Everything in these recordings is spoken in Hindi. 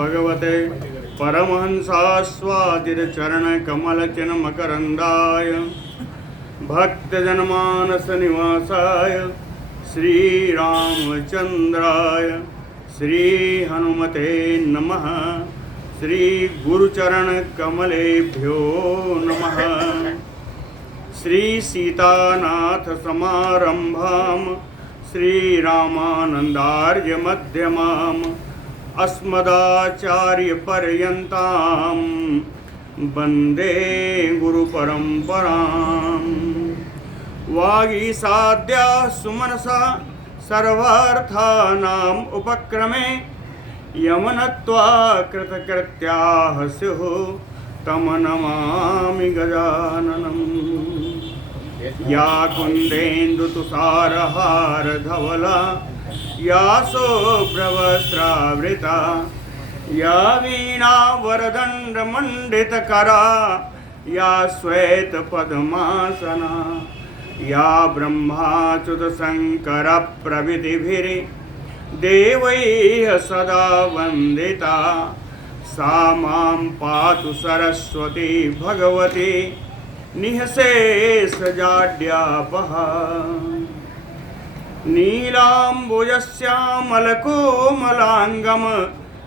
भगवते परमहंसास्वादितचरणकमलचिन्मकरन्दाय भक्तजनमानसनिवासाय श्रीरामचन्द्राय श्रीहनुमते नमः। श्रीगुरुचरणकमलेभ्यो नमः। श्रीसीतानाथसमारम्भां श्रीरामानन्दार्यमध्यमाम् अस्मदाचार्यपर्यन्तां वन्दे गुरुपरम्पराम्। वागीसाद्याः सुमनसा सर्वार्थानाम् उपक्रमे यमनत्वा कृतकृत्याः स्युः तं नमामि गजाननम्। या कुन्देन्दुतुषारहारधवला या शुभ्रवस्त्रावृता या वीणावरदण्डमण्डितकरा या श्वेतपद्मासना या ब्रह्माच्युतशङ्करप्रभृतिभिर्देवैः सदा वन्दिता सा मां पातु सरस्वती भगवती निःशेषजाड्यापहा। नीलाम्बुजश्यामलकोमलाङ्गं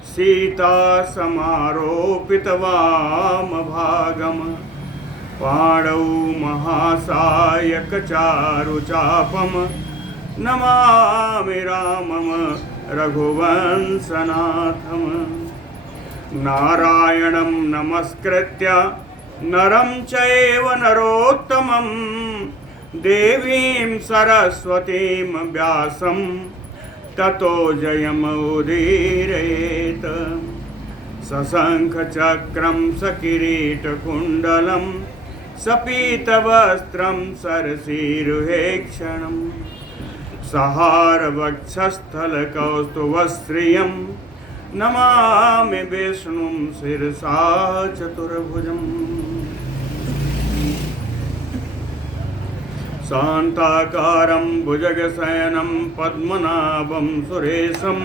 सीतासमारोपितवामभागं पाणौ महासायकचारुचापं नमामि रामं रघुवंशनाथं। नारायणं नमस्कृत्य नरं चैव नरोत्तमं देवीं सरस्वतीं व्यासं ततो जयमुदीरयेत्। सशङ्खचक्रं सकिरीटकुण्डलं सपीतवस्त्रं सरसीरुहेक्षणं सहारवक्षस्थलकौस्तुभश्रियं नमामि विष्णुं शिरसा चतुर्भुजम्। शान्ताकारं भुजगशयनं पद्मनाभं सुरेशं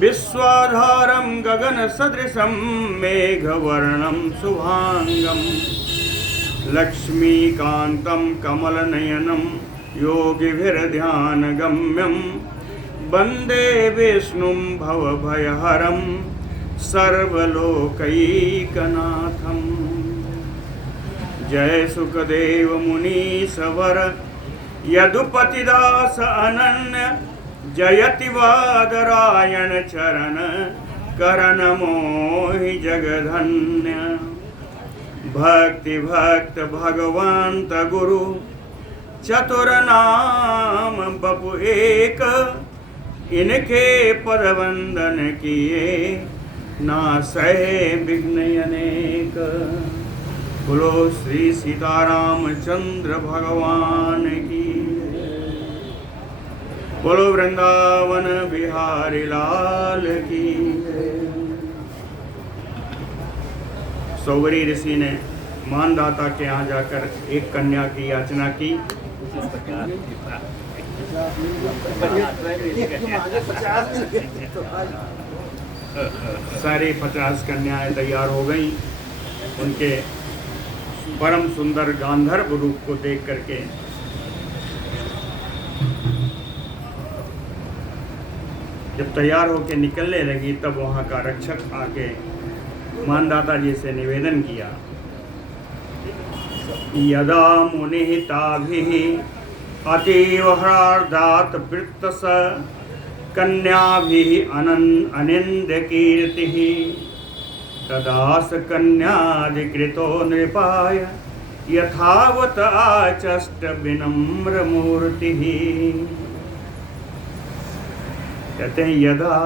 विश्वाधारं गगनसदृशं मेघवर्णं शुभांगं लक्ष्मीकान्तं कमलनयनं योगिभिर्ध्यानगम्यं वन्दे विष्णुं भवभयहरं सर्वलोकैकनाथम्। जय सुखदेव मुनीश्वर यदुपतिदास अनन्य जयति वादरायण चरण करण मोहि जगधन्य। भक्ति भक्त भगवंत गुरु चतुर नाम बपु एक इनके पद वंदन किए नासै विघ्न अनेक। बोलो श्री सीतारामचंद्र भगवान की। बोलो वृंदावन बिहारी लाल की। सौवरी ऋषि ने मानदाता के यहाँ जाकर एक कन्या की याचना की। सारी 50 कन्याएं तैयार हो गईं। उनके परम सुंदर गांधर्व रूप को देख करके जब तैयार होकर निकलने लगी तब वहां का रक्षक आके मानदाता जी से निवेदन किया। यदा मुनिः ताभिः अतीव हृदात् वृत्तस कन्याभिः अनिन्द्यकीर्तिः तदा स कन्याधिकृतो नृपाय यथावत आचष्ट विनम्रमूर्तिः। कहते हैं यदा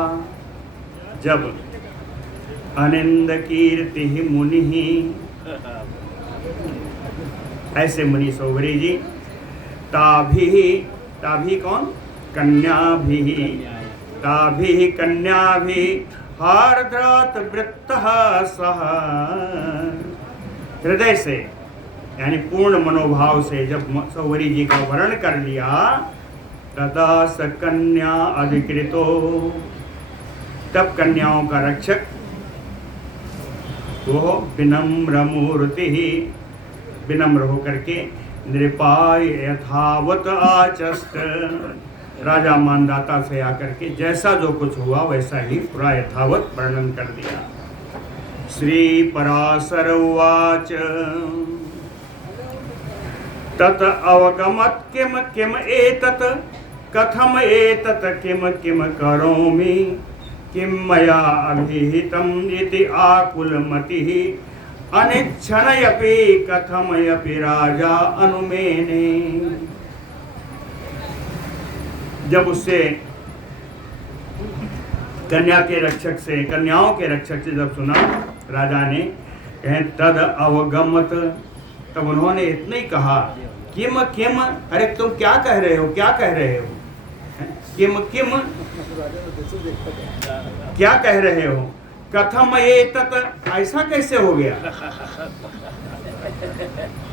जब अनिंदकीर्ति मुनि ऐसे मुनि सौवरी जी ताभी ताभी कौन कन्या भी ताभी कन्या भी हार्द्रात वृत्तः सह हृदय से यानी पूर्ण मनोभाव से जब सौवरी जी का वर्ण कर लिया तदा स कन्या अधिकृतो तब कन्याओं का रक्षक वो विनम्र मूर्ति ही विनम्र होकर के नृपाय यथावत आचष्ट, राजा मानदाता से आकर के जैसा जो कुछ हुआ वैसा ही पूरा यथावत वर्णन कर दिया। श्री पराशर उवाच तत अवगमत किम किम एतत् कथम एतत् किम किम करोमि किम मया अभिहितम् इति आकुलमतिः अनिच्छनयपि कथमयपि राजा अनुमेने। जब उससे कन्याओं के रक्षक से जब सुना राजा ने, कहें तद अवगमत, तब उन्होंने इतना ही कहा किम किम, अरे तुम क्या कह रहे हो, क्या कह रहे हो, किम किम क्या कह रहे हो, कथम एतत् ऐसा कैसे हो गया।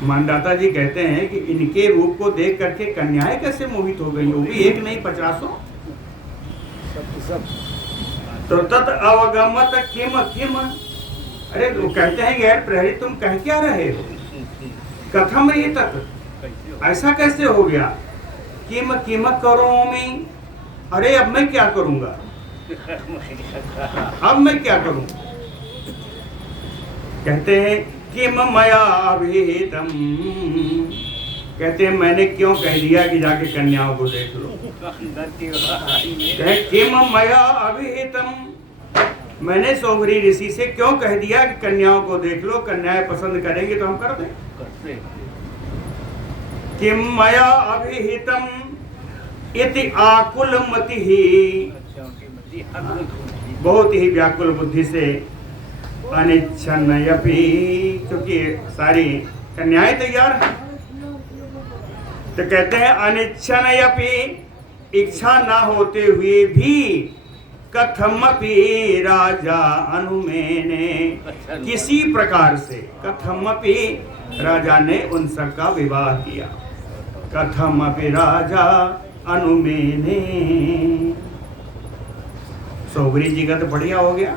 मानदाता जी कहते हैं कि इनके रूप को देख करके कन्याएं कैसे मोहित हो गई, वो भी एक नहीं 50। तो तत् अवगमत किम किम, अरे वो कहते हैं गैर प्रहरी तुम कह क्या रहे हो, कथम एतत् ऐसा कैसे हो गया, किम किम करोमि, अरे अब मैं क्या करूंगा, अब मैं क्या करूं। कहते हैं किम मया अभिहितम्, कहते हैं मैंने क्यों कह दिया कि जाके कन्याओं को देख लो। कहे किम मया अभिहितम्, मैंने सौभरी ऋषि से क्यों कह दिया कि कन्याओं को देख लो, कन्याएं पसंद करेंगे तो हम कर दें। किम मया अभिहितम् इति आकुलमतिः, बहुत ही व्याकुल बुद्धि से, अनिच्छनयपि, क्योंकि सारी कन्याएं तैयार हैं, तो कहते हैं अनिच्छनयपि, इच्छा ना होते हुए भी, कथमपि राजा अनुमेने, किसी प्रकार से, कथमपि राजा ने उन सब का विवाह किया, कथमपि राजा अनुमेने। सौभरी जी का तो बढ़िया हो गया,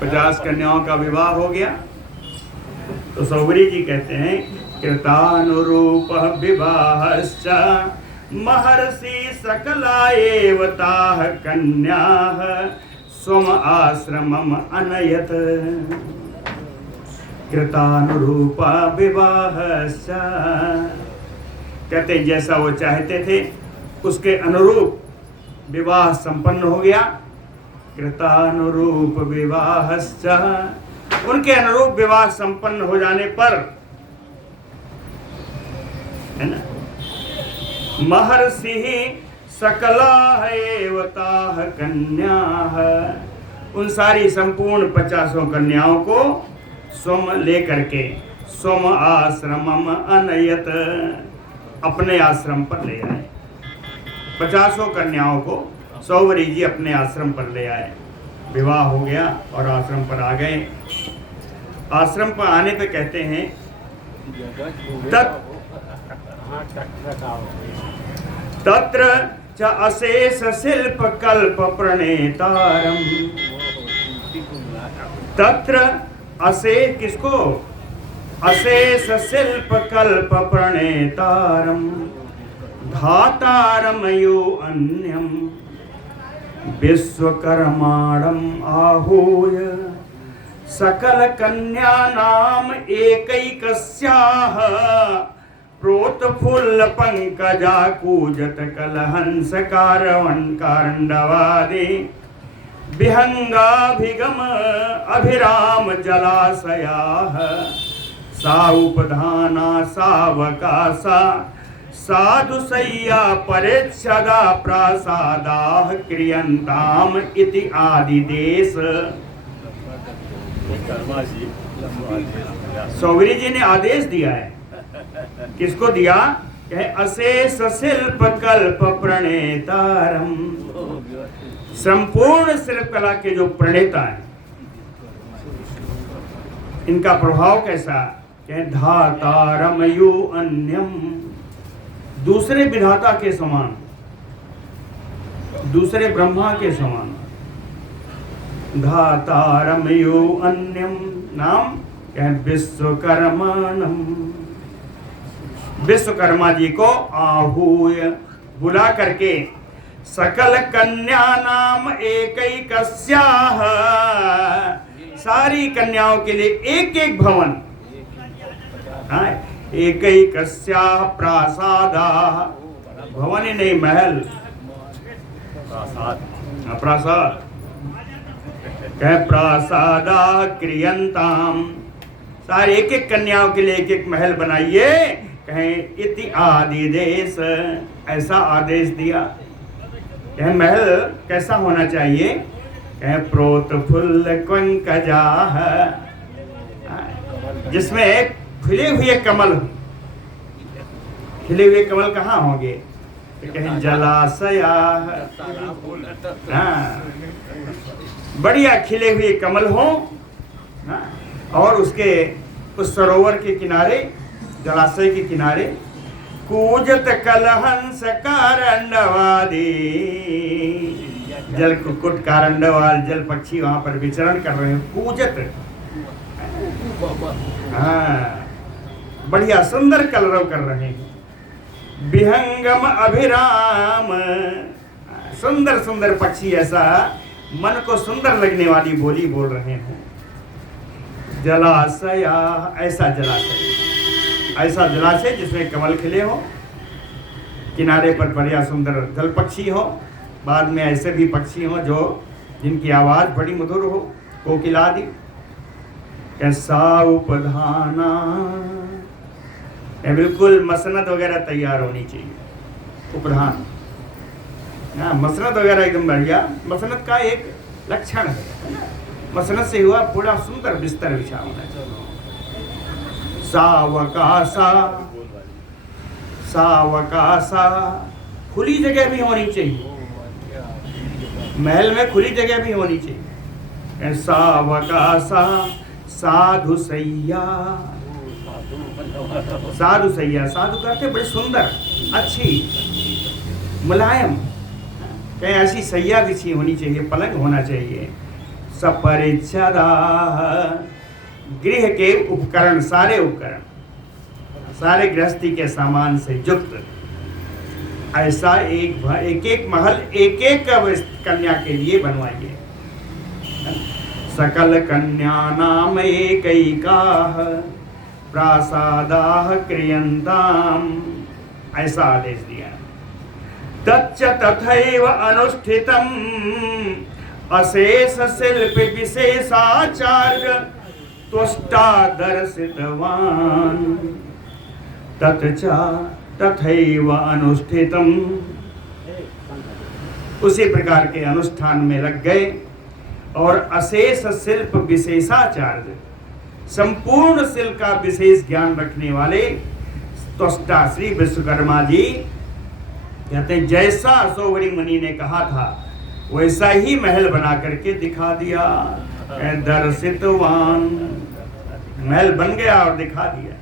50 कन्याओं का विवाह हो गया। तो सौभरी जी कहते हैं कृतानुरूप विवाहश्च महर्षि सकला एव ताः कन्याः स्वम आश्रमम अनयत। कृतानुरूप विवाहश्च, कहते जैसा वो चाहते थे उसके अनुरूप विवाह संपन्न हो गया। कृतानुरूप विवाहश्च, उनके अनुरूप विवाह संपन्न हो जाने पर, है ना, महर्षि सकला एव ताः कन्याः, उन सारी संपूर्ण 50 कन्याओं को स्वम लेकर के स्वम आश्रमम अनयत, अपने आश्रम पर ले आए। 50 कन्याओं को सौभरी जी अपने आश्रम पर ले आए। विवाह हो गया और आश्रम पर आ गए। आश्रम पर आने पे कहते हैं तत्र च अशेष शिल्प कल्प प्रणेतारम, तत्र अशेष किसको, अशेष शिल्प कल्प प्रणेतारम धातारमयो अन्यम विश्वकर्माणम आहूय सकल कन्यानाम एकैकस्याः प्रोतफुल्ल पंकजा कूजत कलहंस कारवण कांडवादे विहंगाभिगम अभिराम जलाशयाः सा उपधाना सावकाशा साधु सय्या परेच्छदा प्रासादाः क्रियन्ताम इति आदिदेश। सौभरी जी ने आदेश दिया है, किसको दिया, कहे अशेष शिल्प कल्प प्रणेतारम, संपूर्ण शिल्प कला के जो प्रणेता हैं इनका प्रभाव कैसा, कहे धातारमयो अन्यम, दूसरे विधाता के समान, दूसरे ब्रह्मा के समान, धातारम यो अन्यम नाम क्या विश्वकर्माणम। विश्वकर्मा जी को आहूय बुला करके सकल कन्या नाम एकैकस्याः, सारी कन्याओं के लिए एक एक भवन, एकैकस्याः प्रासादाः, भवन ही नहीं महल, प्रासाद कह प्रासादाः क्रियन्ताम, सारे एक एक कन्याओं के लिए एक एक महल बनाइए। कहें इति आदिदेश, ऐसा आदेश दिया। कहें महल कैसा होना चाहिए? कहें प्रोतफुल्ल कंकजाः, जिसमें खिले हुए कमल। खिले हुए कमल कहाँ होंगे? कहें जलाशया, बढ़िया खिले हुए कमल हो, और उसके उस सरोवर के किनारे, जलाशय के किनारे कूजत कलहंस कारंडवादी, जल कुक्कुट कारंडवाल जल पक्षी वहां पर विचरण कर रहे हैं। कूजत, बढ़िया सुंदर कलरव कर रहे हैं। विहंगम अभिराम, सुंदर सुंदर पक्षी ऐसा मन को सुंदर लगने वाली बोली बोल रहे हैं। जलाशया, ऐसा जलाशय, ऐसा जलाशय जिसमें कमल खिले हो, किनारे पर बढ़िया सुंदर जल पक्षी हो, बाद में ऐसे भी पक्षी हो जो जिनकी आवाज बड़ी मधुर हो, कोकिलादि। कैसा उपधाना, बिल्कुल मसनद वगैरह तैयार होनी चाहिए। उपधान, मसनद वगैरह एकदम बढ़िया, मसनद का एक लक्षण है। मसनद से हुआ पूरा सुंदर बिस्तर बिछा होना चाहिए। सावकाशा, सावकाशा, खुली जगह भी होनी चाहिए, महल में खुली जगह भी होनी चाहिए। सावकाशा साधु सैया, साधु सैया, साधु करते बड़े सुंदर, अच्छी, मुलायम, कहीं ऐसी सैया बिछी होनी चाहिए, पलंग होना चाहिए। सपरिच्छदा, गृह के उपकरण, सारे उपकरण, सारे गृहस्थी के सामान से युक्त, ऐसा एक एक महल एक एक कन्या के लिए बनवाइए। सकल कन्या नाम एकैकाः प्रासादाः क्रियन्ताम्, ऐसा आदेश दिया। तच्च तथैव अनुष्ठितम् अशेष शिल्प विशेषाचार्य त्वष्टा दर्शितवान्। तच्च तथैव अनुष्ठितम्, उसी प्रकार के अनुष्ठान में लग गए और अशेष शिल्प विशेषाचार्य, संपूर्ण शिल्प का विशेष ज्ञान रखने वाले त्वष्टा श्री विश्वकर्मा जी कहते हैं जैसा सोवरी मुनि ने कहा था वैसा ही महल बना करके दिखा दिया। दर्शितवान, महल बन गया और दिखा दिया।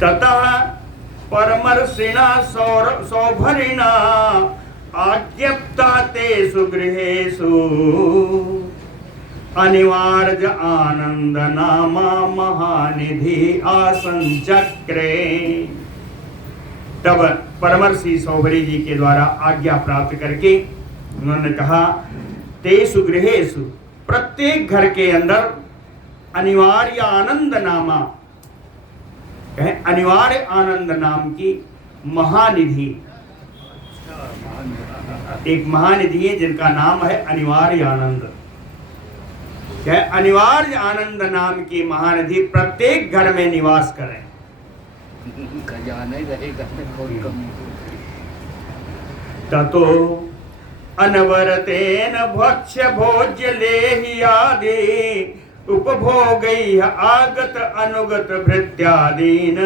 ततः परमर्षिणा सौभरिणा आज्ञप्ता तेषु गृहेषु अनिवार्य आनंद नामा महानिधि आसंचक्रे। तब परमर्षि सौभरी जी के द्वारा आज्ञा प्राप्त करके उन्होंने कहा तेषु गृहेषु, प्रत्येक घर के अंदर अनिवार्य आनंद नामा, अनिवार्य आनंद नाम की महानिधि, एक महानिधि है जिनका नाम है अनिवार्य आनंद। क्या अनिवार्य आनंद नाम की महानिधि प्रत्येक घर में निवास करें। ततो अनवरतेन भक्ष्य भोज्य लेह्यादि उपभोगैः आगत अनुगत भृत्यादीन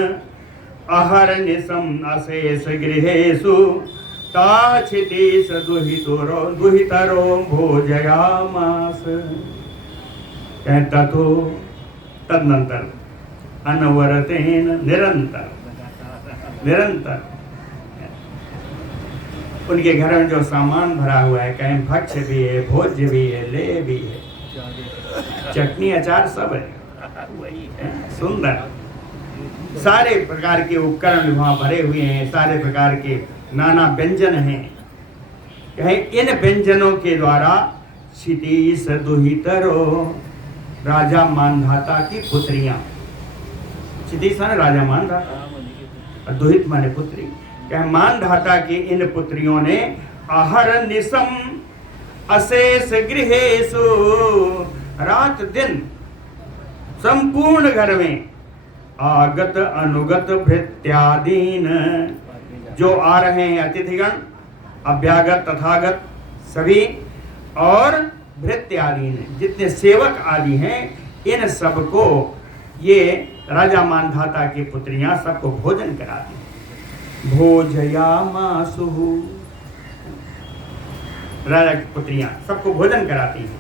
अहर्निशम् अशेष गृहेषु ताच्छितीश दुहितरो भोजयामास। ततो, तदनंतर, अनवरतेन, निरंतर, निरंतर उनके घर में जो सामान भरा हुआ है, कहीं भक्ष्य भी है, भोज्य भी है, ले भी है, चटनी अचार सब है, सुंदर सारे प्रकार के उपकरण वहाँ भरे हुए हैं, सारे प्रकार के नाना व्यंजन हैं। कहें इन व्यंजनों के द्वारा क्षितीश दुहितरो, राजा मानधाता की पुत्रियां, क्षितीश माने राजा मानधाता, दुहित माने पुत्री, कहें मानधाता की इन पुत्रियों ने आहर निसम अशेष गृहेषु, रात दिन संपूर्ण घर में आगत अनुगत भृत्यादीन, जो आ रहे हैं अतिथिगण, अभ्यागत तथागत सभी, और भृत्यादीन जितने सेवक आदि हैं, इन सबको ये राजा मानधाता की पुत्रियां सबको भोजन कराती हैं। भोजयामासु, राजा की पुत्रियां सबको भोजन कराती हैं।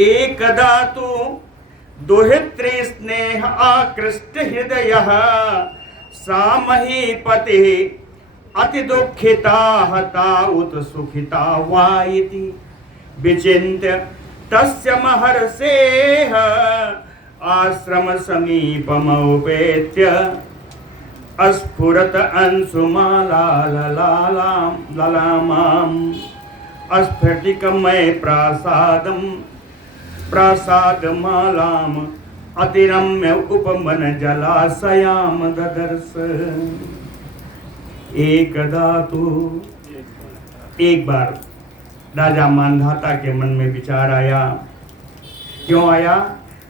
एकदा तो दुहित्री स्नेह आकृष्ट हृदय सा महीपति अति दुखिता हता उत सुखिता वाइति विचिन्त्य तस्य महर्षेः आश्रम समीपमौपेत्य अस्फुरत अंशुमाला ललामाम् स्फटिकमय प्रासादमालाम अतिरम्य उपवन जलाशयाम ददर्श। एकदा तो एक बार राजा मानधाता के मन में विचार आया। क्यों आया?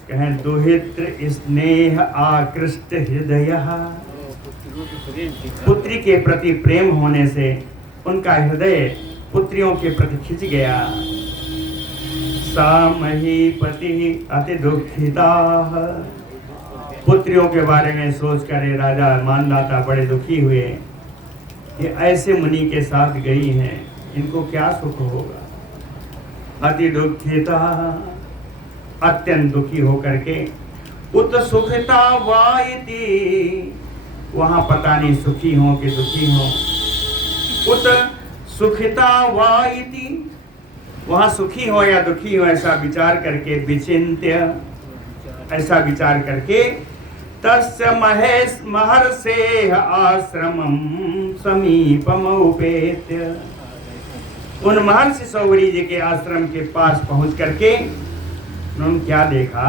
कहें दुहित्र स्नेह आकृष्ट हृदय, पुत्री के प्रति प्रेम होने से उनका हृदय पुत्रियों के प्रति खिंच गया। सा महीपति अति दुखिता, पुत्रियों के बारे में सोचकर राजा मानधाता बड़े दुखी हुए। ये ऐसे मुनि के साथ गई हैं, इनको क्या सुख होगा। अति दुखिता, अत्यंत दुखी होकर के उत सुखिता वाइति, वहां पता नहीं सुखी हो कि दुखी हो। उत सुखिता वाइति, वहां सुखी हो या दुखी हो ऐसा विचार करके, विचिन्त्य ऐसा विचार करके, तस्य महेश महर्षेः आश्रमं समीपमौपेत्य, उन महर्षि सौरी जी के आश्रम के पास पहुंच करके उन्होंने क्या देखा?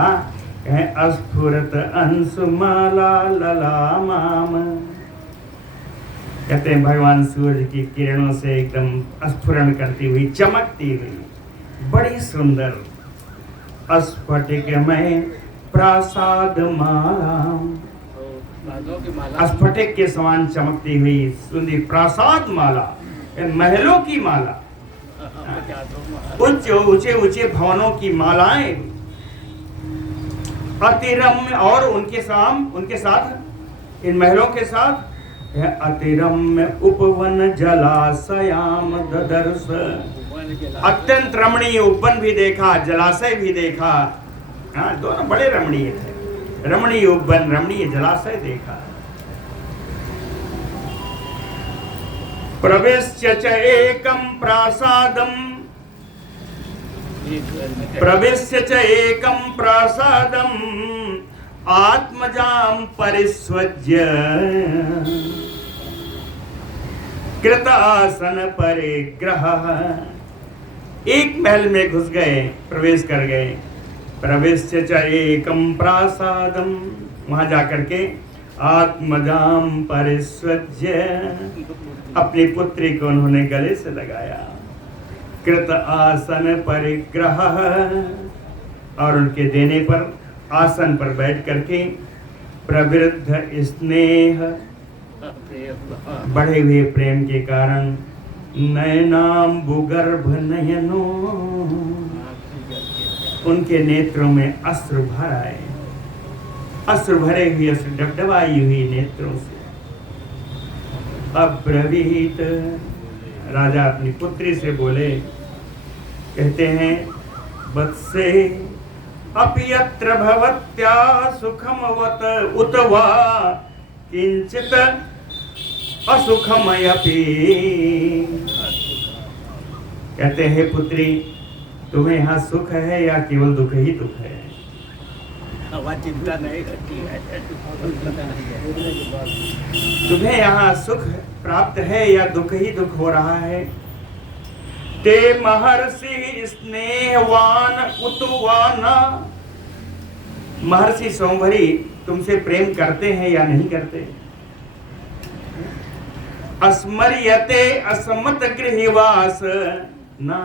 अस्फुरत अंशुमाला ललामाम, कहते हैं भगवान सूर्य की किरणों से एकदम स्फुरण करती हुई, चमकती हुई, बड़ी सुंदर स्फटिकमय प्रासाद माला, स्फटिक के समान चमकती हुई सुंदर प्रासाद माला, महलों की माला, उच्च ऊंचे ऊंचे भवनों की मालाएं, अतिरम्य, और उनके साथ इन महलों के साथ अतिरम्य उपवन जलाशयाम ददर्श, अत्यंत रमणीय उपवन भी देखा, जलाशय भी देखा। हाँ, दोनों बड़े रमणीय थे। रमणीय उपवन, रमणीय जलाशय देखा। प्रवेश्य च एकं प्रासादम्, प्रवेश्य च एकं प्रासादम् आत्मजां परिस्वज्य कृत आसन परिग्रहः, एक महल में घुस गए, प्रवेश कर गए। प्रवेश्य च एकं प्रासादम्, वहां जाकर के आत्मजां परिस्वज्य, अपनी पुत्री को उन्होंने गले से लगाया। कृत आसन परिग्रह, और उनके देने पर आसन पर बैठ करके प्रवृद्ध स्नेह, बढ़े हुए प्रेम के कारण नयनाम्बुगर्भ नयनो, उनके नेत्रों में अश्रु भर आए, अश्रु भरे हुए, अश्रु डबडबाई हुई नेत्रों से। अब्रवीत, राजा अपनी पुत्री से बोले, कहते हैं वत्से अपि यत्र भवत्या सुखमवत उत वा किंचित असुखमयपि। कहते हैं पुत्री, तुम्हें यहाँ सुख है या केवल दुख ही दुख है? चिंता नहीं करती है। तुम्हें यहाँ सुख प्राप्त है या दुख ही दुख हो रहा है? ते महर्षि स्नेहवान उतवाना। महर्षि सोमवरी तुमसे प्रेम करते हैं या नहीं करते? अस्मर्यते असमत गृहवास ना।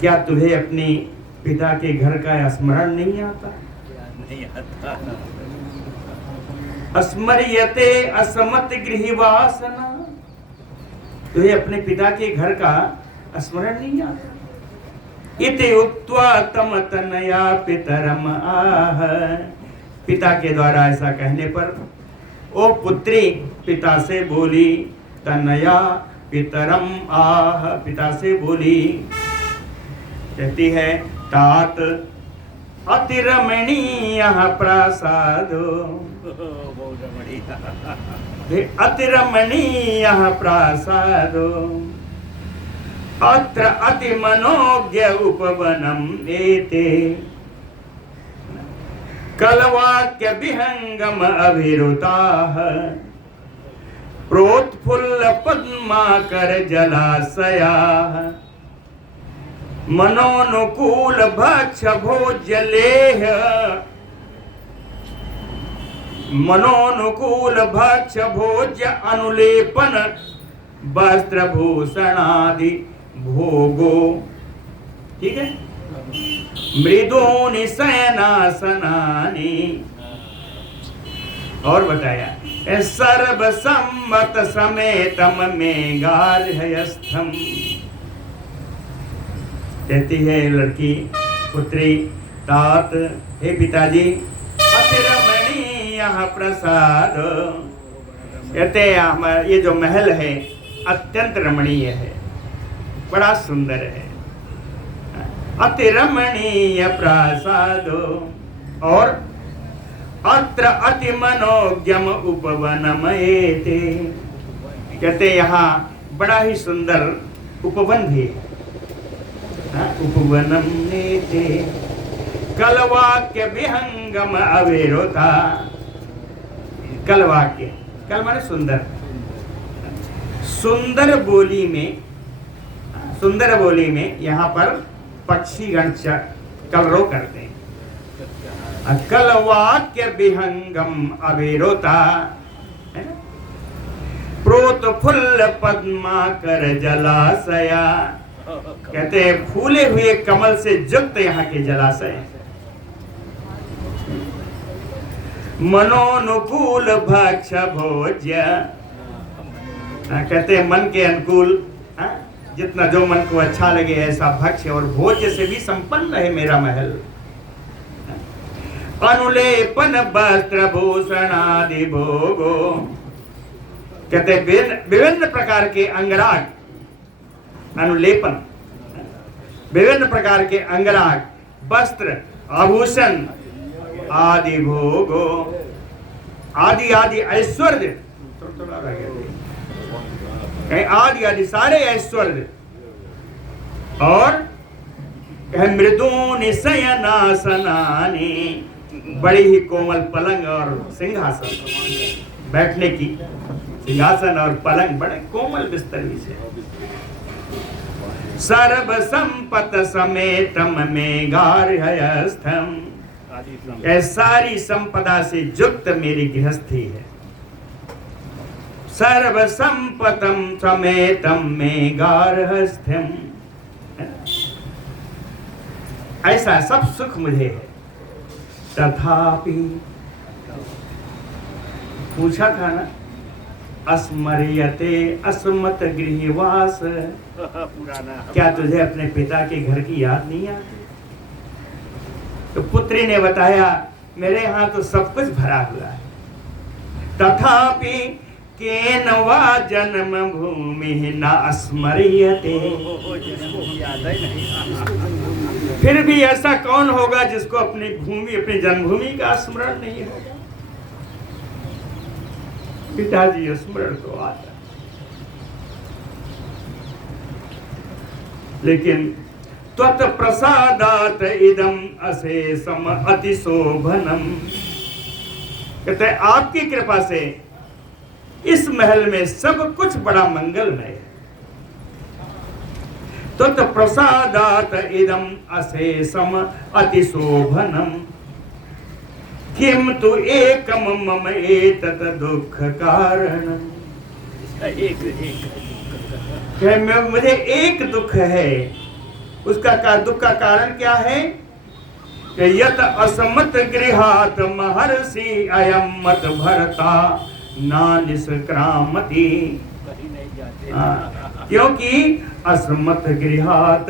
क्या तुम्हें अपने पिता के घर का स्मरण नहीं आता? नहीं आता। अस्मर्यते असमत गृहवास ना। तुम्हें अपने पिता के घर का स्मरण नहीं आता? इति उक्त्वा तम तनया पितरम आह। पिता के द्वारा ऐसा कहने पर ओ पुत्री पिता से बोली, तनया पितरम आह, पिता से बोली। कहती है तात अतिरमणीय प्रासादो। अतिरमणीय प्रासादो अत्र अतिमनोज्ञ उपवनम एते। कलवाक्य विहंगम अभिरुताः प्रोत्फुल्ल पद्माकर जलाशयाः मनोनुकूल भक्ष भोज्य लेह। मनोनुकूल भक्ष भोज्य अनुलेपन वस्त्र भूषणादि भोगो। ठीक है। मृदोनि शयनासनानि। और बताया सर्व सम्मत समेतम में गार्हस्थम। कहती है लड़की, पुत्री, तात, हे पिताजी, अतिरमणीय प्रसाद। कहते हैं ये जो महल है अत्यंत रमणीय है, बड़ा सुंदर है। अतिरमणीय प्रासाद और अत्र अति मनोज्ञम उपवनम एते। कहते यहाँ बड़ा ही सुंदर उपवन भी है। उपवनम नेते कलवाक्य विहंगम अविरोता। कलवाक्य, कल माने सुंदर। सुंदर बोली में यहाँ पर पक्षी गण कलरव करते हैं। कलवाक्य विहंगम अविरोता प्रोतफुल्ल पद्माकर जलाशया। कहते हैं फूले हुए कमल से युक्त यहाँ के जलाशय। मनोनुकूल भक्ष भोज्य। कहते हैं मन के अनुकूल, जितना जो मन को अच्छा लगे ऐसा भक्ष्य और भोज्य से भी संपन्न है मेरा महल। अनुलेपन वस्त्र भूषण आदि भोगो। कहते विभिन्न प्रकार के अंगराग, अनुलेपन, विभिन्न प्रकार के अंगराग, वस्त्र, आभूषण आदि भोगो। आदि आदि ऐश्वर्य, आदि आदि सारे ऐश्वर्य। और मृदोनि शयनासनानि, बड़ी ही कोमल पलंग और सिंहासन, बैठने की सिंहासन और पलंग बड़े कोमल बिस्तर से। सर्व संपत समेतम में गार्हस्थम। सारी संपदा से युक्त मेरी गृहस्थी है। सर्व संपतम समेतम में गार्हस्थ्यम। ऐसा सब सुख मुझे है। तथापि पूछा था ना, अस्मर्यते अस्मत गृहवास। क्या तुझे अपने पिता के घर की याद नहीं आती? तो पुत्री ने बताया, मेरे यहाँ तो सब कुछ भरा हुआ है। तथापि केन वा जन्म भूमि न अस्मर्यते। फिर भी ऐसा कौन होगा जिसको अपनी भूमि, अपनी जन्मभूमि का स्मरण नहीं होगा? पिताजी स्मरण तो आता, लेकिन त्वत् प्रसादात इदम अशेषम अतिशोभनम, कहते हैं आपकी कृपा से इस महल में सब कुछ बड़ा मंगलमय है। त्वत् प्रसादात इदम अशेषम अतिशोभनम, किम तु एकम मम एतत् दुख कारणम, मुझे एक दुख है, उसका दुख का कारण क्या है कि यत असमत गृहात महर्षि अयम मत भरता ना निष्क्रामति, क्योंकि असमत गृहात,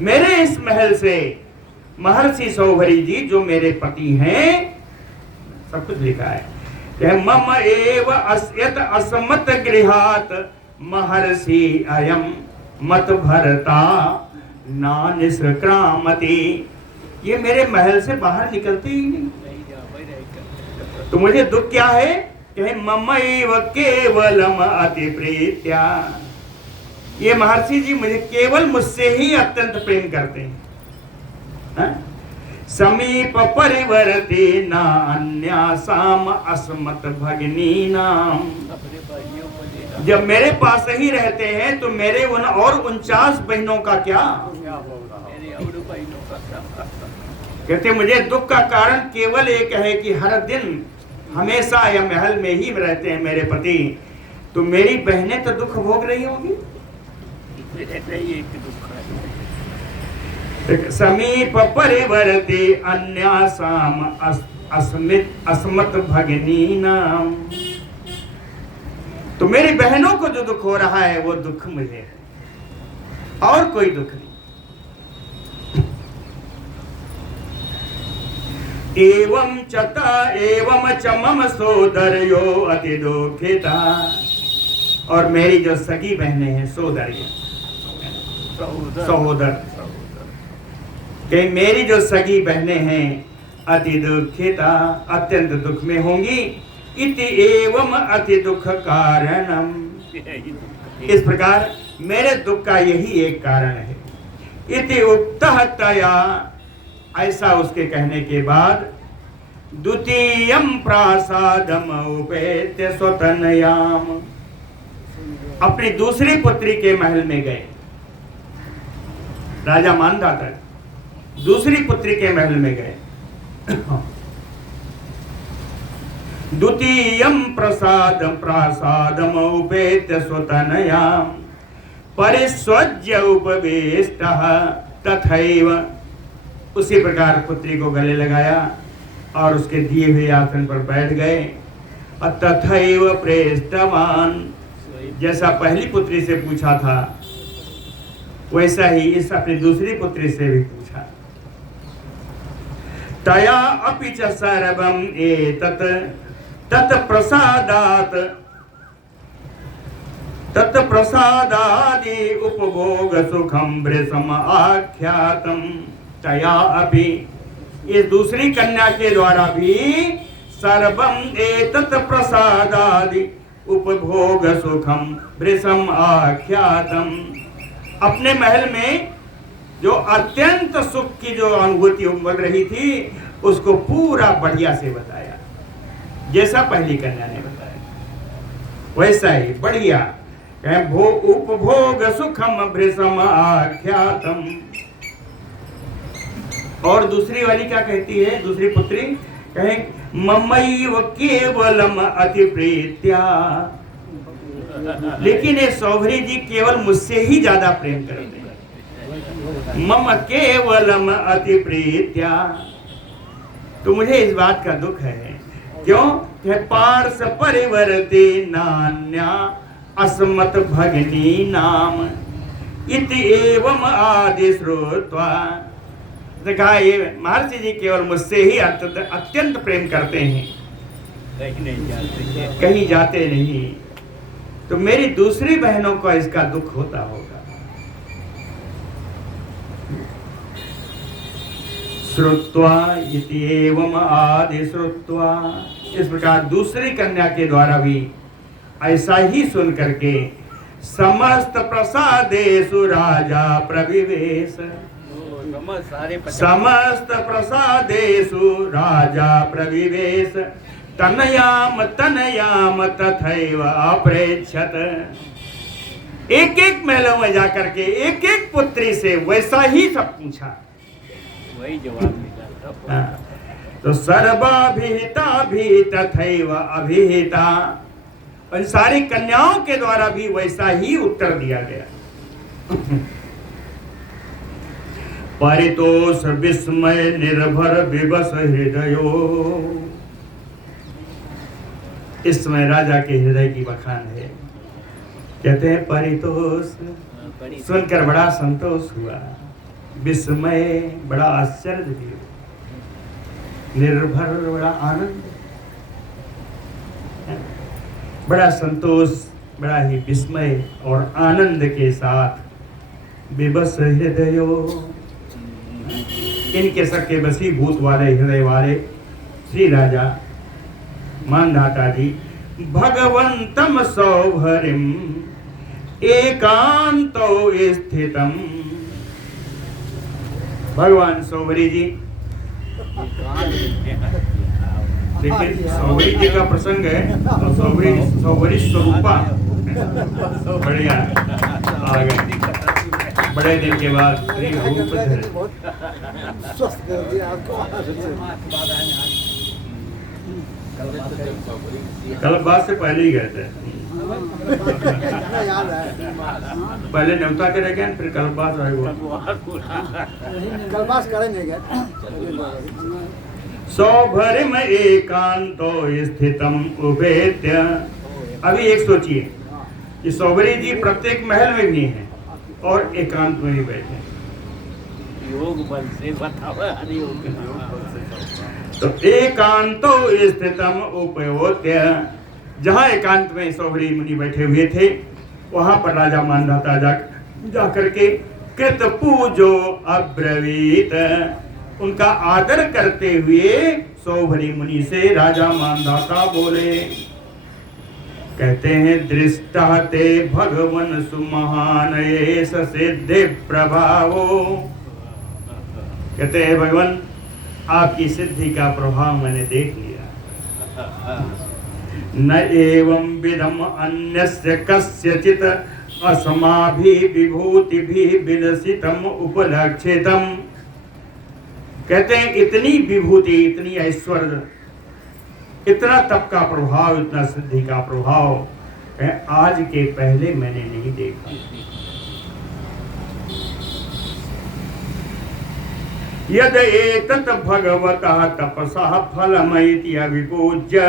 मेरे इस महल से महर्षि सौभरी जी जो मेरे पति हैं, सब कुछ लिखा है कि मम एव अस्यत असमत गृहात महर्षि अयम मत भरता ना निष्क्रामति, ये मेरे महल से बाहर निकलते ही नहीं। तो मुझे दुख क्या है कि ममैव केवलम अति प्रीत्या, ये महर्षि जी मुझे केवल मुझसे ही अत्यंत प्रेम करते हैं। समीप परिवर्ती ना अन्यासाम अस्मत् भगिनी नाम, जब मेरे पास ही रहते हैं तो मेरे उन और 49 बहनों का क्या, कहते मुझे दुख का कारण केवल एक है कि हर दिन हमेशा या महल में ही रहते हैं मेरे पति, तो मेरी बहनें तो दुख भोग रही होंगी। समीप परिवर्ती अन्यासाम अस्मत् भगिनी नाम, तो मेरी बहनों को जो दुख हो रहा है वो दुख मुझे है, और कोई दुख नहीं। एवं च मम सोदर्यो अति दुखिता, और मेरी जो सगी बहनें हैं, सोदरियां, सहोदर, कि मेरी जो सगी बहनें हैं अति दुखिता, अत्यंत दुख में होंगी। इति एवं अति दुख कारणम, इस प्रकार मेरे दुख का यही एक कारण है। इति उक्तः तया, ऐसा उसके कहने के बाद, द्वितीयं प्रासादम उपेत्य स्वतनयाम, अपनी दूसरी पुत्री के महल में गए। राजा मानधाता दूसरी पुत्री के महल में गए। द्वितीयं प्रासादम उपेत्य स्वतनयाम परिस्वज्य उपवेष्टः तथैव, उसी प्रकार पुत्री को गले लगाया और उसके दिए हुए आसन पर बैठ गए। और तथैव प्रेष्टवान, जैसा पहली पुत्री से पूछा था वैसा ही इस अपनी दूसरी पुत्री से भी पूछा। तया अपि च सर्वं एतत् तत्प्रसादादि उपभोग सुखम वृषम आख्यातम, तया अपि, इस दूसरी कन्या के द्वारा भी, सर्वम एतत् प्रसादादि उपभोग सुखम वृषम आख्यातम, अपने महल में जो अत्यंत सुख की जो अनुभूति उमड़ रही थी उसको पूरा बढ़िया से बताया, जैसा पहली कन्या ने बताया वैसा ही बढ़िया। उपभोग सुखम वृषम आख्यातम, और दूसरी वाली क्या कहती है, दूसरी पुत्री कहे ममैव केवलम अति प्रीत्या, लेकिन ये सौभरी जी केवल मुझसे ही ज्यादा प्रेम करते हैं। मम केवलम अति प्रीत्या, तो मुझे इस बात का दुख है, क्यों? पार्श परिवर्ती नान्या अस्मत् भगिनी नाम इति एवं आदि श्रुत्वा, कहा ये महर्षि जी केवल मुझसे ही अत्यंत प्रेम करते हैं, कहीं जाते नहीं, तो मेरी दूसरी बहनों को इसका दुख होता होगा। श्रुत्वा इति एवं आदि श्रुत्वा, इस प्रकार दूसरी कन्या के द्वारा भी ऐसा ही सुन करके समस्त प्रसादेषु राजा प्रविवेश, समस्त प्रसादेषु राजा प्रविवेश, तनयाम तनयाम तथैव अप्रेक्षत। एक एक महलों में जाकर के एक एक पुत्री से वैसा ही सब पूछा, वही जवाब मिला। तो सर्वाभिहिता भी तथैव अभिहिता, उन सारी कन्याओं के द्वारा भी वैसा ही उत्तर दिया गया। परितोष विस्मय निर्भर विवश हृदयो, इस समय राजा के हृदय की बखान है। कहते हैं परितोष, सुनकर बड़ा संतोष हुआ, विस्मय बड़ा आश्चर्य भी, निर्भर बड़ा आनंद, बड़ा संतोष, बड़ा ही विस्मय और आनंद के साथ विवश हृदयो, इनके सबके वशीभूत वाले हृदय वाले श्री राजा मानधाता जी भगवंतम सौभरिम एकांतो स्थितम, भगवान सौभरी जी, देखिए सौभरी जी का प्रसंग है तो सौभरी स्वरूपा बढ़िया आ गए, बड़े दिन के बाद कल बात से पहले ही गए थे, पहले न्योता के रह गए, फिर कलबास कलबास करेंगे। सौभरिम एकांतो स्थितम उपेत्य। अभी एक सोचिए कि सौभरी जी प्रत्येक महल में भी हैं और एकांत में भी बैठे, योग बल से बताओ, तो एकांतो स्थितम उपयोत्य, जहाँ एकांत में सौभरी मुनि बैठे हुए थे वहां पर राजा मानधाता जा करके कृत पूजो अब्रवीत, उनका आदर करते हुए सौभरी मुनि से राजा मानधाता बोले, कहते हैं दृष्टा ते भगवन सुमहान एष सिद्धि प्रभावो, कहते हैं भगवान आपकी सिद्धि का प्रभाव मैंने देख लिया। न एवं विधम अन्यस्य कस्यचित अस्माभि विभूतिभि विलसितम उपलक्षितम, कहते हैं इतनी विभूति, इतनी ऐश्वर्य, इतना तप का प्रभाव, इतना सिद्धि का प्रभाव आज के पहले मैंने नहीं देखा। यद एतत् भगवतः तपसः फलमिति अभिपूज्य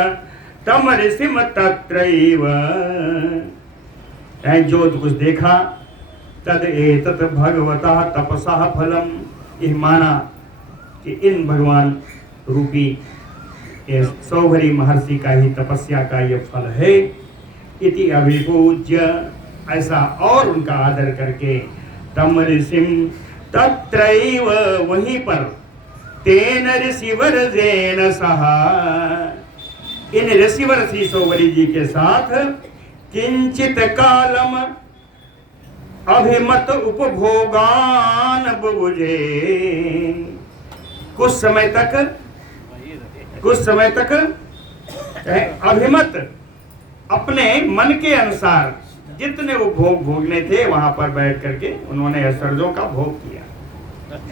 तम ऋषिम तत्रैव, जो कुछ देखा तद एतत् भगवतः तपसः फलम, यह माना कि इन भगवान रूपी सौभरी महर्षि का ही तपस्या का यह फल है। इति अभिपूज्य, ऐसा और उनका आदर करके तम ऋषिम तत्रैव, वहीं पर तेन ऋषिवर जेन सहा, इन ऋषिवर श्री सौभरी जी के साथ किंचित कालम अभिमत उपभोगान बुझे, कुछ समय तक अभिमत अपने मन के अनुसार जितने वो भोग भोगने थे वहां पर बैठ करके उन्होंने ऐश्वर्यों का भोग किया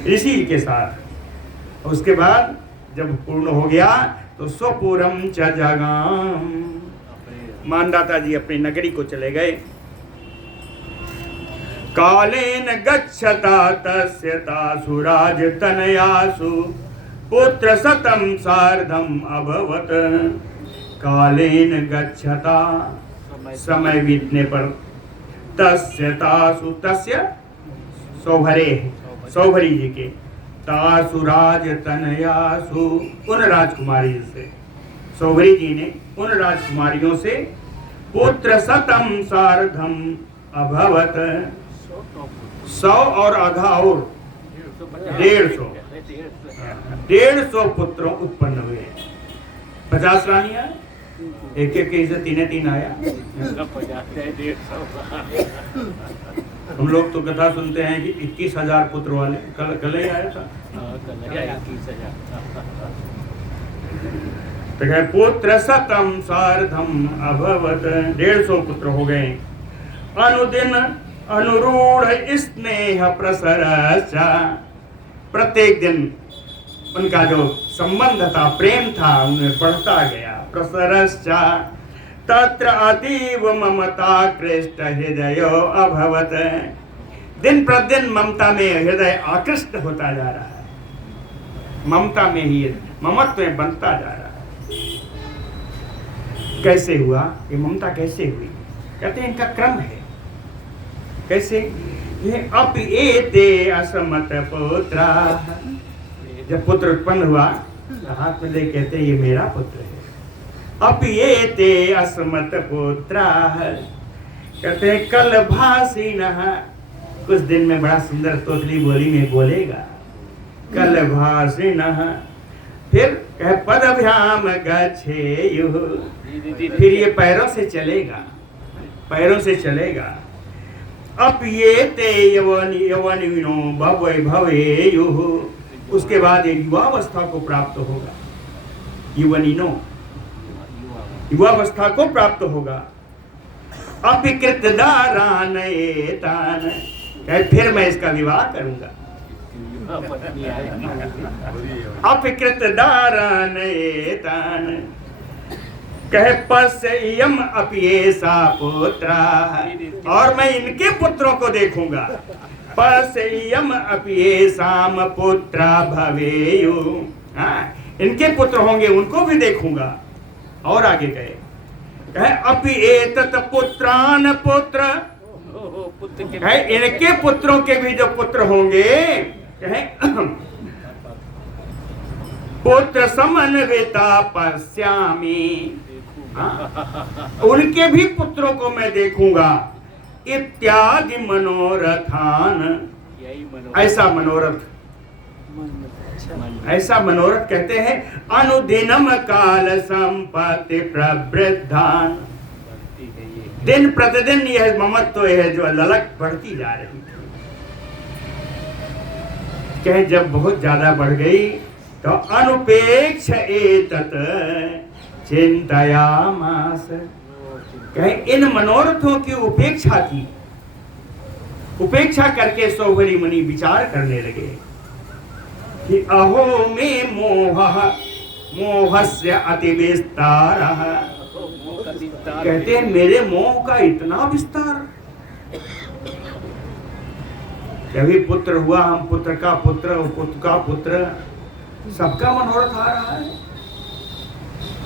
ऋषि के साथ। उसके बाद जब पूर्ण हो गया तो स्वपुरम च जगाम, मानधाता जी अपनी नगरी को चले गए। कालेन गच्छता तस्य तासु राजतनयासु पुत्र शतम सार्धम अभवत, कालेन गच्छता, समय बीतने पर, तस्य तासु, तस्य सौभरे, सौभरी जी के, तासु राजतनयासु, उन राजकुमारी से, सौभरी जी ने उन राजकुमारियों से पुत्र शतम सार्धम अभवत, 100 और आधा और 150 150 पुत्र उत्पन्न हुए। 50 रानियां, एक एक से तीन आया। 50 है 150। हम लोग तो कथा सुनते हैं कि 21,000 पुत्र वाले, कल ही आया था। कल 21,000। तो कहे पुत्र शतम सार्धम अभवत, 150 पुत्र हो गए। अनुदिन अनुरूढ़ स्नेह प्रसरसा, प्रत्येक दिन उनका जो संबंध था, प्रेम था, उनमें बढ़ता गया। प्रसरसा तत्र अतीव ममता कृष्ट हृदय अभवत, दिन प्रतिदिन ममता में हृदय आकृष्ट होता जा रहा है, ममता में ही ममत्व में बनता जा रहा है। कैसे हुआ ये ममता, कैसे हुई? कहते हैं इनका क्रम है। कैसे? ये अप एते असमत पुत्रा, जब पुत्र उत्पन्न हुआ हाथ में ले कहते हैं ये मेरा पुत्र है। अप एते असमत पुत्रा, कहते हैं कल भाषिणः, कुछ दिन में बड़ा सुंदर तोतली बोली में बोलेगा। कल भाषिणः, फिर कहे पदभ्याम गच्छेयुः, फिर ये पैरों से चलेगा, पैरों से चलेगा। अप ये ते यवनिनो भवेयुः, उसके बाद एक युवावस्था को प्राप्त होगा। युवनिनो, युवावस्था को प्राप्त होगा। अपिकृत दारान एतान, फिर मैं इसका विवाह करूंगा। अपिकृत दारान एतान, कहे पश्यम अप्येषा पुत्रा, और मैं इनके पुत्रों को देखूंगा। पश्यम अप्येषाम पुत्रा भवेयु, इनके पुत्र होंगे, उनको भी देखूंगा। और आगे कहे अपि एतत् पुत्रान पुत्र, कहे इनके पुत्रों के भी जो पुत्र होंगे, कहे पुत्र समन्विता पश्यामि, उनके भी पुत्रों को मैं देखूंगा। इत्यादि मनोरथान, ऐसा मनोरथ, ऐसा मनोरथ कहते हैं। अनुदिनम काल संपत्ति प्रवृद्धान, दिन प्रतिदिन यह ममत्व है जो ललक बढ़ती जा रही है। कहे जब बहुत ज्यादा बढ़ गई तो अनुपेक्ष एतत् चिंतयामास, कहे इन मनोरथों की उपेक्षा की, उपेक्षा करके सौभरी मुनि विचार करने लगे कि अहो में मोहस्य अति विस्तारः, कहते हैं मेरे मोह का इतना विस्तार। कभी पुत्र हुआ, हम पुत्र का पुत्र, पुत्र का पुत्र, सबका मनोरथ आ रहा है।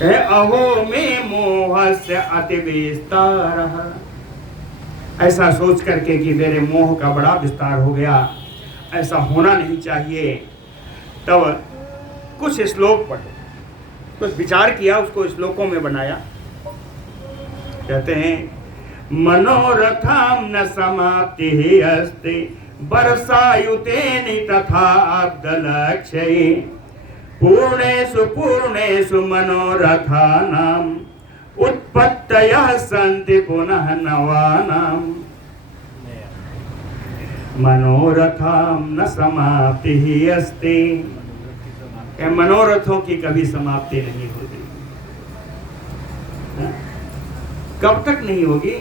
अहो में मोहस्य अति विस्तारः, ऐसा सोच करके कि मेरे मोह का बड़ा विस्तार हो गया, ऐसा होना नहीं चाहिए। तब कुछ श्लोक पढ़े, कुछ विचार किया, उसको श्लोकों में बनाया। कहते हैं मनोरथाम न समाप्ति ही अस्ति वर्षायुतेन तथा अब्दलक्ष्ये, पूर्णेषु पूर्णेषु मनोरथानाम उत्पत्तयः सन्ति पुनः नवानाम, मनोरथाम न समाप्ति ही अस्ति, मनोरथों की कभी समाप्ति नहीं होगी। कब तक नहीं होगी?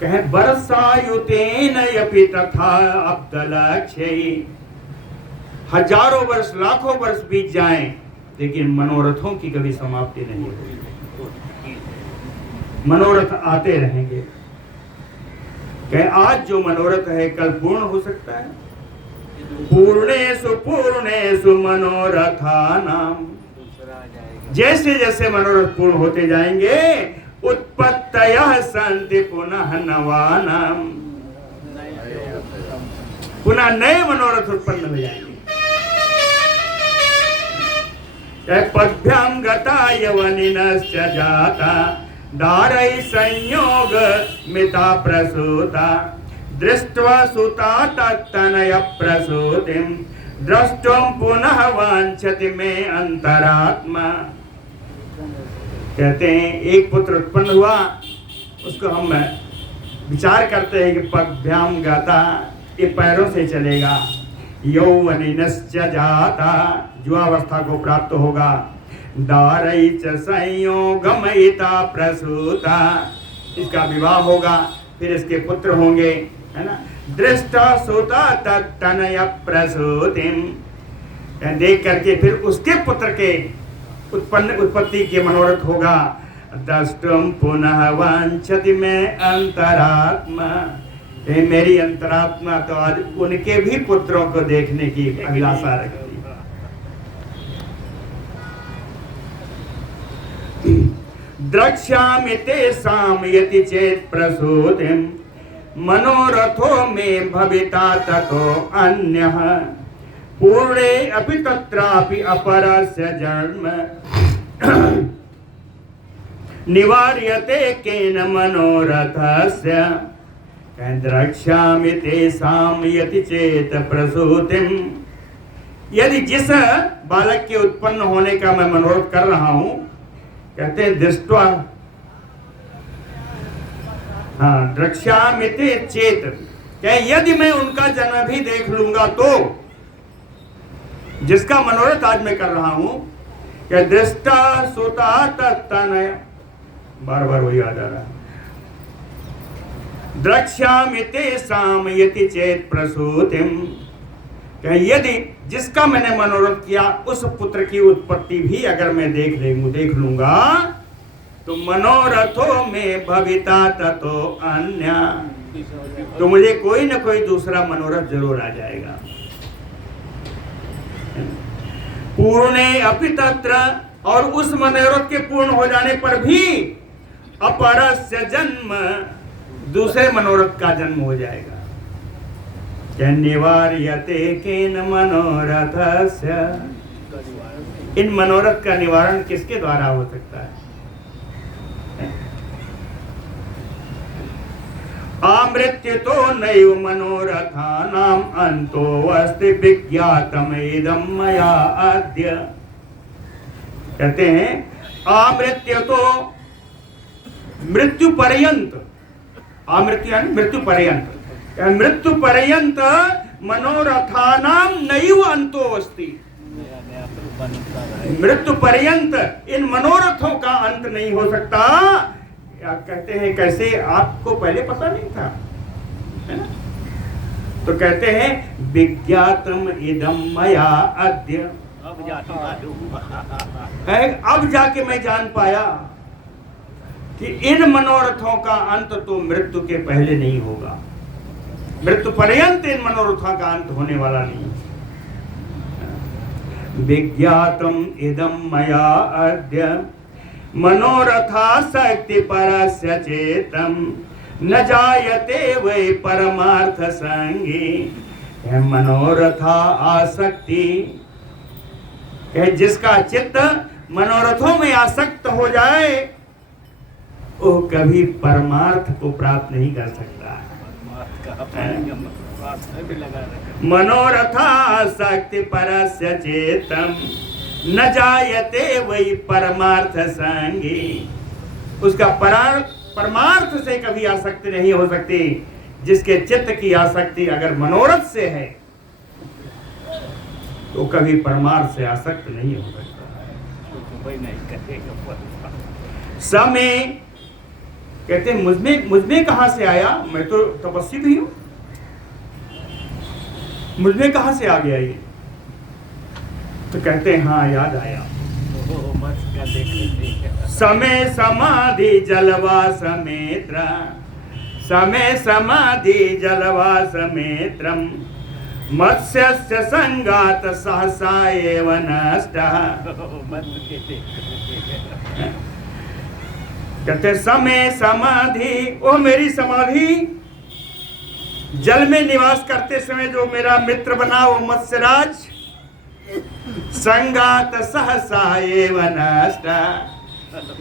कहे वर्षायुतेन यपि तथा अब्दलक्ष्ये, हजारों वर्ष लाखों वर्ष बीत जाएं, लेकिन मनोरथों की कभी समाप्ति नहीं होगी। मनोरथ आते रहेंगे। कहे आज जो मनोरथ है कल पूर्ण हो सकता है। पूर्णेषु पूर्णेषु मनोरथानाम, जैसे जैसे मनोरथ पूर्ण होते जाएंगे, उत्पत्तयः सन्ति पुनः नवानाम, पुनः नए मनोरथ उत्पन्न हो जाएंगे। पद्भ्याम गता यवनिनश्च जाता दारै संयोग मिता प्रसूता, दृष्ट्वा सुता तत्तनय प्रसूतिं द्रष्टुम पुनः वांछति में अंतरात्मा। कहते हैं एक पुत्र उत्पन्न हुआ, उसको हम विचार करते हैं कि पगभ्याम गाता, ये पैरों से चलेगा। यौवनिनश्च जाता, युवावस्था को प्राप्त होगा। दारई च संयोगमयिता प्रसूता, इसका विवाह होगा, फिर इसके पुत्र होंगे, है ना। दृष्टा सुता तत्तनय प्रसूतिम, देख करके फिर उसके पुत्र के उत्पत्ति के मनोरथ होगा। द्रष्टुम पुनः वांछति में अंतरात्मा, मेरी अंतरात्मा तो आज उनके भी पुत्रों को देखने की अभिलाषा रखती है। द्रक्ष्यामि तेषां यति चेत् प्रसूतिं, मनोरथो में भविता ततो अन्यः, पूर्णे अपि तत्रापि अपरस्य जन्म, निवार्यते केन मनोरथस्य। द्रक्ष्यामि तेषां यति चेत प्रसूतिं, यदि जिस बालक के उत्पन्न होने का मैं मनोरथ कर रहा हूं, कहते हैं दृष्ट्वा, हाँ, द्रक्ष्यामि ते चेत, क्या यदि मैं उनका जन्म भी देख लूंगा तो जिसका मनोरथ आज मैं कर रहा हूं, क्या दृष्टा सुता तत्तनय, बार बार वही याद आ रहा है। द्रक्ष्यामि तेषां यति चेत प्रसूतिम, क्या यदि जिसका मैंने मनोरथ किया उस पुत्र की उत्पत्ति भी अगर मैं देख लूंगा तो मनोरथों में भविता ततो अन्य, तो मुझे कोई न कोई दूसरा मनोरथ जरूर आ जाएगा। पूर्णे अपि तत्र, और उस मनोरथ के पूर्ण हो जाने पर भी अपरस्य जन्म, दूसरे मनोरथ का जन्म हो जाएगा। निवार्यते केन मनोरथस्य, इन मनोरथ का निवारण किसके द्वारा हो सकता है? आमृत्युतो नैव मनोरथानाम अंतो अस्ति विज्ञातम इदं मया अद्य। कहते हैं आमृत्युतो, मृत्यु पर्यंत, आमृत्यु यानी मृत्यु पर्यंत, मृत्यु पर्यंत मनोरथानाम नैव अंतो अस्ति, मृत्यु पर्यंत इन मनोरथों का अंत नहीं हो सकता। कहते हैं कैसे, आपको पहले पता नहीं था, है ना? तो कहते हैं विज्ञातम इदं मया अद्य, अब जाके मैं जान पाया कि इन मनोरथों का अंत तो मृत्यु के पहले नहीं होगा, मृत्यु पर्यंत इन मनोरथों का अंत होने वाला नहीं। विज्ञातम इदं मया अद्य मनोरथा शक्ति परस्य चेतम, न जायते वै परमार्थ संगी। मनोरथा आसक्ति, जिसका चित्त मनोरथों में आसक्त हो जाए वो कभी परमार्थ को प्राप्त नहीं कर सकता। मनोरथा आसक्ति परस्य चेतम, न जायते वही परमार्थ संगी, उसका परमार्थ से कभी आसक्ति नहीं हो सकती। जिसके चित्त की आसक्ति अगर मनोरथ से है तो कभी परमार्थ से आसक्त नहीं हो सकता। समय कहते मुझमें कहां से आया, मैं तो तपस्वी भी हूं, मुझमें कहां से आ गया ये? तो कहते हैं हाँ याद आया, समय समाधि जलवा समेत्र, समय समाधि जलवा समेत्रम, मत्स्यस्य संगात सहसा एव नष्टः। कहते समय समाधि, ओ मेरी समाधि, जल में निवास करते समय जो मेरा मित्र बना वो मत्स्यराज, संगात सहसा एव नष्ट,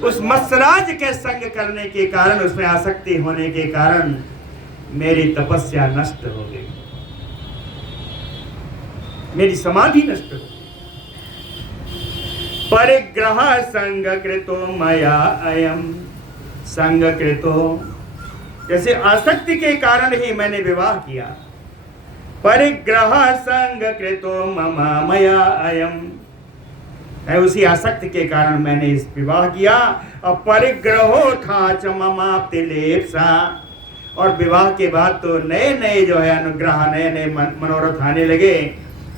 उस मत्स्यराज के संग करने के कारण, उसमें आसक्ति होने के कारण मेरी तपस्या नष्ट हो गई। मेरी समाधि नष्ट हो। परिग्रह संग कृतो मया अयम संग कृतो, जैसे आसक्ति के कारण ही मैंने विवाह किया। परिग्रह संग कृतो ममा मया अयम, उसी आसक्ति के कारण मैंने इस विवाह किया। और परिग्रहो था च ममाप्ति लेप्सा, और विवाह के बाद तो नए नए जो है अनुग्रह, नए नए मनोरथ आने लगे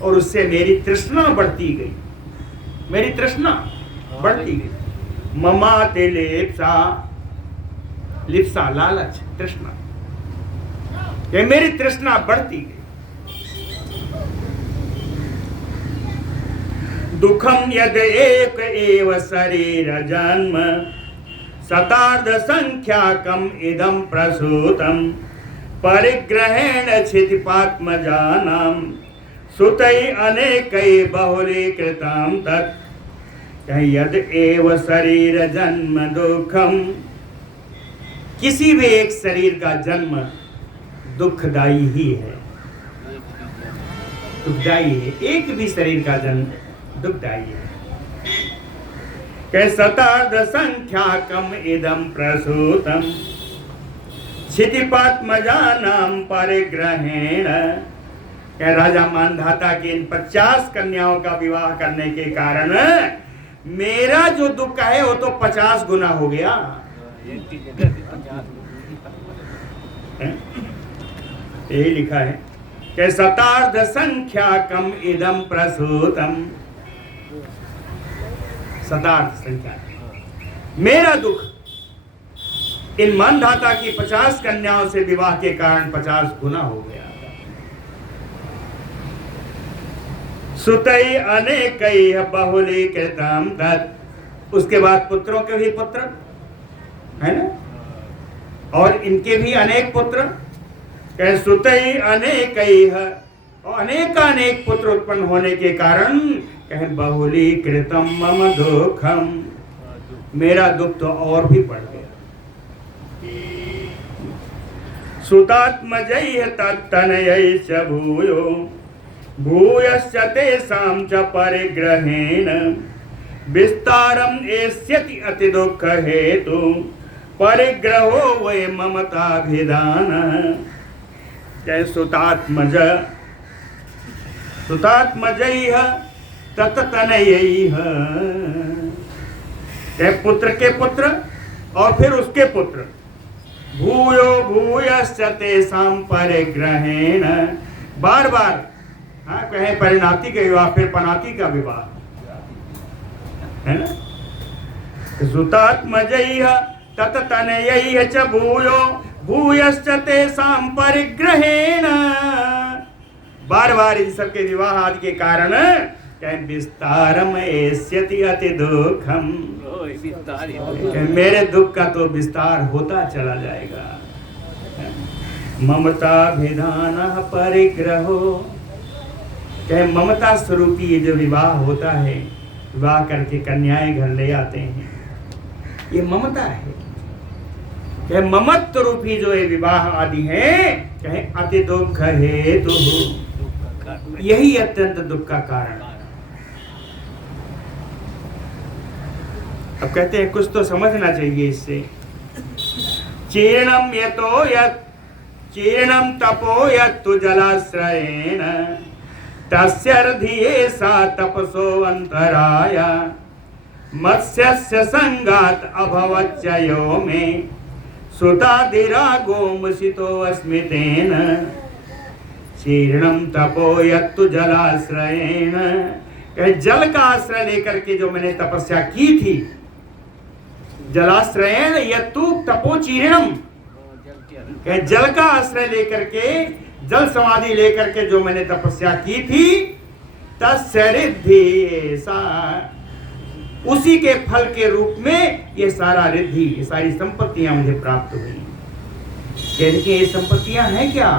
और उससे मेरी तृष्णा बढ़ती गई, मेरी तृष्णा बढ़ती गई। ममाते लेप्सा, लिप्सा लालच, तृष्णा, ये मेरी तृष्णा बढ़ती गई। दुखम यद एक एव शरीर जन्म शतार्ध संख्याकम इदं प्रसूतम परिग्रहेण क्षितिपात्मजानाम सुतै अनेकै बहुलीकृतां तत् यद एव शरीर जन्म दुखम, किसी भी एक शरीर का जन्म दुखदाई ही है, दुखदाई है। एक भी शरीर का जन्म दुखदाई है। शतार्ध संख्याकम इदं प्रसूतम क्षितिपात्मजानां परिग्रहेण, राजा मानधाता के इन 50 कन्याओं का विवाह करने के कारण मेरा जो दुख है वो तो 50 गुना हो गया। यही लिखा है कि शतार्ध संख्याकम इदं प्रसूतम, शतार्थ संख्या, मेरा दुख इन मानधाता की 50 कन्याओं से विवाह के कारण 50 गुना हो गया। सुतई अनेकैः बहुलीकृतां तत्, उसके बाद पुत्रों के भी पुत्र है ना, और इनके भी अनेक पुत्र। कह सुतई अनेकैः, और अनेकानेक पुत्र उत्पन्न होने के कारण कह बहुलीकृतम मम दुखम, मेरा दुख तो और भी बढ़ गया। सुतात्मजैः तत्तनयैश्च भूयो भूयश्च तेषां च परिग्रहेण विस्तारम् एष्यति अति दुःख हेतु परिग्रहो वै ममताभिधानः। जय सुतात्मज, सुतात्मजैः तत्तनयैः, पुत्र के पुत्र और फिर उसके पुत्र। भूयो भूयश्च तेषां परिग्रहेण, बार बार, हाँ कहें परिणाति का विवाह, फिर पनाति का विवाह है ना। सुतात्मजैः तत्तनयैः च भूयो भूयश्च तेषां परिग्रहेण, बार बार इन सबके विवाह आदि के कारण विस्तारम एष्यति अति दुखम, मेरे दुख का तो विस्तार होता चला जाएगा। ममताभिधानः परिग्रहो, कहे ममता स्वरूपी ये जो विवाह होता है, विवाह करके कन्याएं घर ले आते हैं, ये ममता है। कहे ममत्व रूपी जो ये विवाह आदि है, कहे अति दुख हेतु, यही अत्यंत दुख का कारण। अब कहते हैं कुछ तो समझना चाहिए इससे। चीर्णम यतो यत् चीर्णम तपो यत्तु जलाश्रयेण तस्यर्धिये सा तपसो अंतराय मत्स्यस्य संगात अभवच्चयो मे सुतादिरागो मुसितो अस्मितेन। चीर्णम तपो यत्तु जलाश्रयेण, जल का आश्रय लेकर के जो मैंने तपस्या की थी, जलाश्रयेण यत्तु तपोचीर्णम, जल का आश्रय लेकर के, जल समाधि लेकर के जो मैंने तपस्या की थी, तस्य रिद्धि सा, उसी के फल के रूप में ये सारा रिद्धि, ये सारी संपत्तियां मुझे प्राप्त हुई। कहते ये संपत्तियां हैं क्या?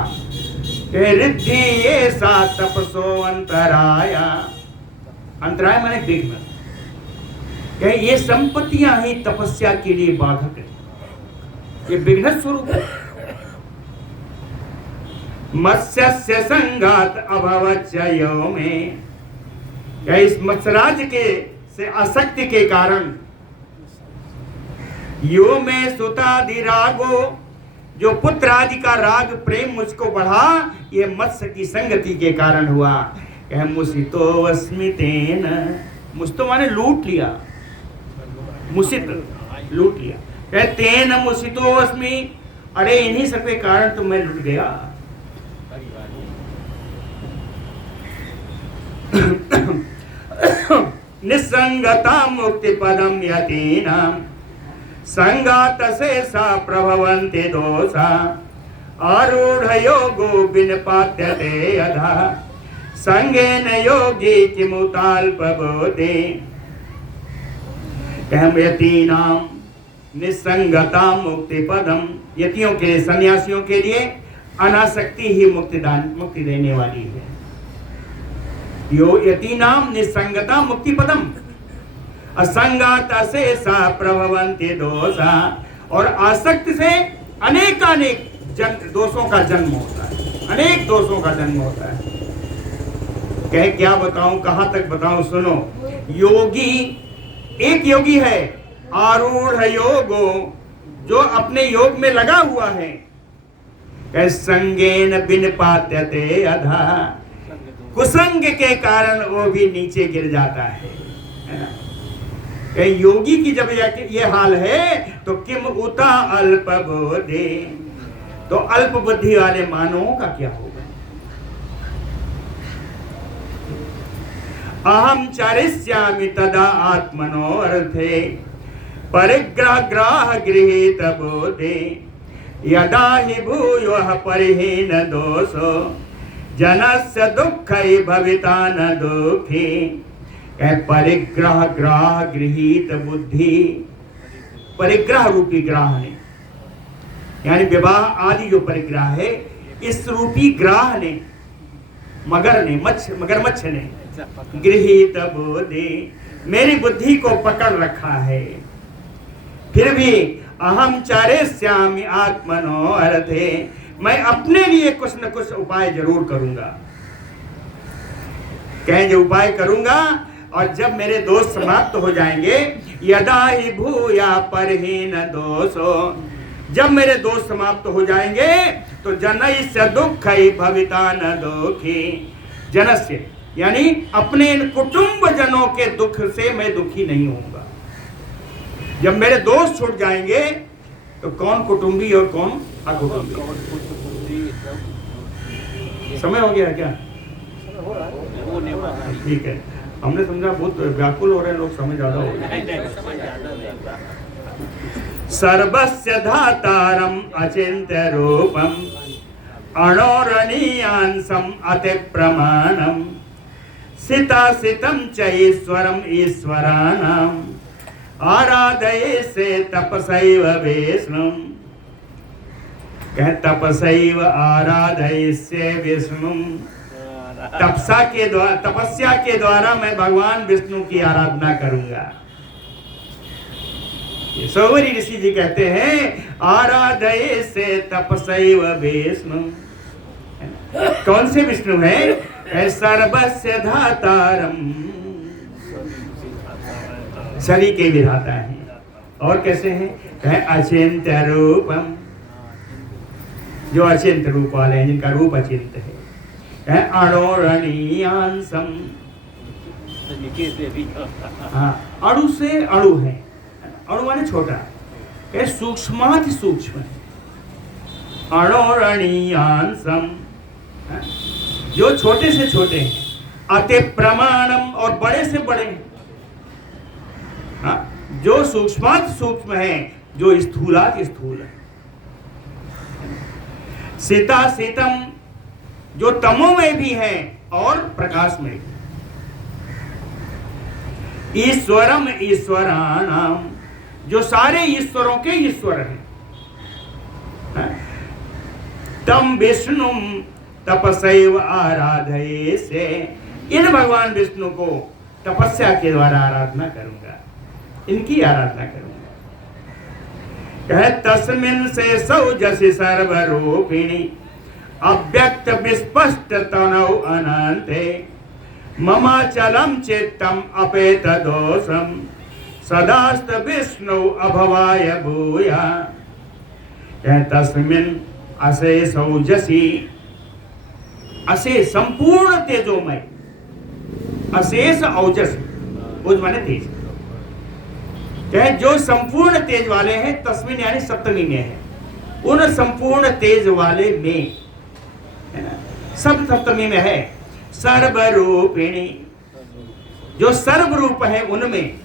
रिद्धि ये सा तपसो अंतराय, अंतराय माने विघ्न, ये संपत्तियां ही तपस्या के लिए बाधक है, ये विघ्न स्वरूप है। मत्स्यस्य संगात अभवच्चयो में, क्या इस मत्स्यराज के से आसक्ति के कारण यो में सुतादि रागो, जो पुत्र आदि का राग प्रेम मुझको बढ़ा, ये मत्स्य की संगति के कारण हुआ। कह मुसितो अस्मितेन, मुझ तो माने लूट लिया, मुसित लूट लिया। कह तेन मुसितो अस्मि, अरे इन्हीं सब के कारण तो मैं लुट गया। निसंगता मुक्ति पदम यतीनां संगात से सा प्रभवन्ति दोषा आरूढ़ योगो विनपात्यते यथा संगेन योगी किमुताल्पबोधे। यतीनां निसंगता मुक्ति पदम, यतियों के सन्यासियों के लिए अनासक्ति ही मुक्ति देने वाली है। यो यतीनां निसंगता मुक्ति पदम, असंगात से सा प्रभवन्ति दोषा, और आसक्ति से अनेकानेक दोषों का जन्म होता है, अनेक दोषों का जन्म होता है। कह क्या बताऊं, कहां तक बताऊं, सुनो। योगी, एक योगी है, आरूढ़ योगो, जो अपने योग में लगा हुआ है, कह संगेन विनपात्यते अधा, कुसंग के कारण वो भी नीचे गिर जाता है ना? योगी की जब ये हाल है तो किम उता अल्प बोधे, तो अल्प बुद्धि वाले मानवों का क्या होगा। अहम चरिष्यामि तदा आत्मनो अर्थे परिग्रह ग्राह गृहीत बोधे यदा हि भूयोः परिहीन दोषो जनस्य दुःखै भविता न दुःखी। परिग्रह ग्राह गृहीत बुद्धि, परिग्रह रूपी ग्राह ने, यानी विवाह आदि जो परिग्रह है, इस रूपी ग्राह ने, मगरमच्छ ने गृहीत बुद्धि, मेरी बुद्धि को पकड़ रखा है। फिर भी अहम चारेष्यामि आत्मनो अर्थे, मैं अपने लिए कुछ न कुछ उपाय जरूर करूंगा। कहें जो उपाय करूंगा, और जब मेरे दोष समाप्त हो जाएंगे, यदा हि भूया परहीन दोषो, जब मेरे दोष समाप्त हो जाएंगे तो जनस्य दुःखै भविता न दुःखी। जनस्य यानी अपने कुटुंब जनों के दुख से मैं दुखी नहीं होऊंगा। जब मेरे दोष छूट जाएंगे तो कौन कुटुंबी और कौन अकुटुंबी। समय हो गया क्या? ठीक है, हमने समझा बहुत व्याकुल हो रहे हैं लोग, समय ज्यादा हो गया। सर्वस्य धातारम अचिन्त्य रूपम अणोरणीयांसम अति प्रमाणम सितासितम च ईश्वरम ईश्वराणाम आराधये से तपसैव विष्णुम। कह तपसैव आराधये से विष्णुम, तपस्या के द्वारा मैं भगवान विष्णु की आराधना करूंगा। सौवरी ऋषि जी कहते हैं आराधये से तपसैव विष्णु। कौन से विष्णु है? सर्वस्य धातारम, सभी के विधाता हैं। और कैसे हैं? कहे अचिंत्य रूपम, जो अचिंत्य रूप वाले हैं, जिनका रूप अचिंत्य है। अणोरणीयांसम, हाँ, अणु से अणु है, अणु माने छोटा, कहे सूक्ष्माति सूक्ष्म है। अणोरणीयांसम, जो छोटे से छोटे हैं, अति प्रमाणम, और बड़े से बड़े हैं। हाँ, जो सूक्ष्माति सूक्ष्म है, जो स्थूलाति स्थूल है। सीता सीतम, जो तमो में भी है और प्रकाश में भी। ईश्वरम ईश्वराणाम, जो सारे ईश्वरों के ईश्वर हैं। तम विष्णुम तपसैव आराधये से, इन भगवान विष्णु को तपस्या के द्वारा आराधना करूंगा, इनकी आराधना करूंगा। कहे तस्मिन् से सौजसि सर्वरूपिणी अव्यक्त विस्पष्ट तनौ अनंते ममाचलम चित्तम अपेत दोषम सदास्त विष्णु अभवाय भूया। तस्मिन् अशेष औजसी, अशेष संपूर्ण तेजोमय, अशेष औजस, उज माने तेज, कहे जो संपूर्ण तेज वाले हैं, तस्मिन यानी सप्तमी में है, उन संपूर्ण तेज वाले में, है ना, सब सप्तमी में है। सर्वरूपिणी, जो सर्वरूप है उनमें,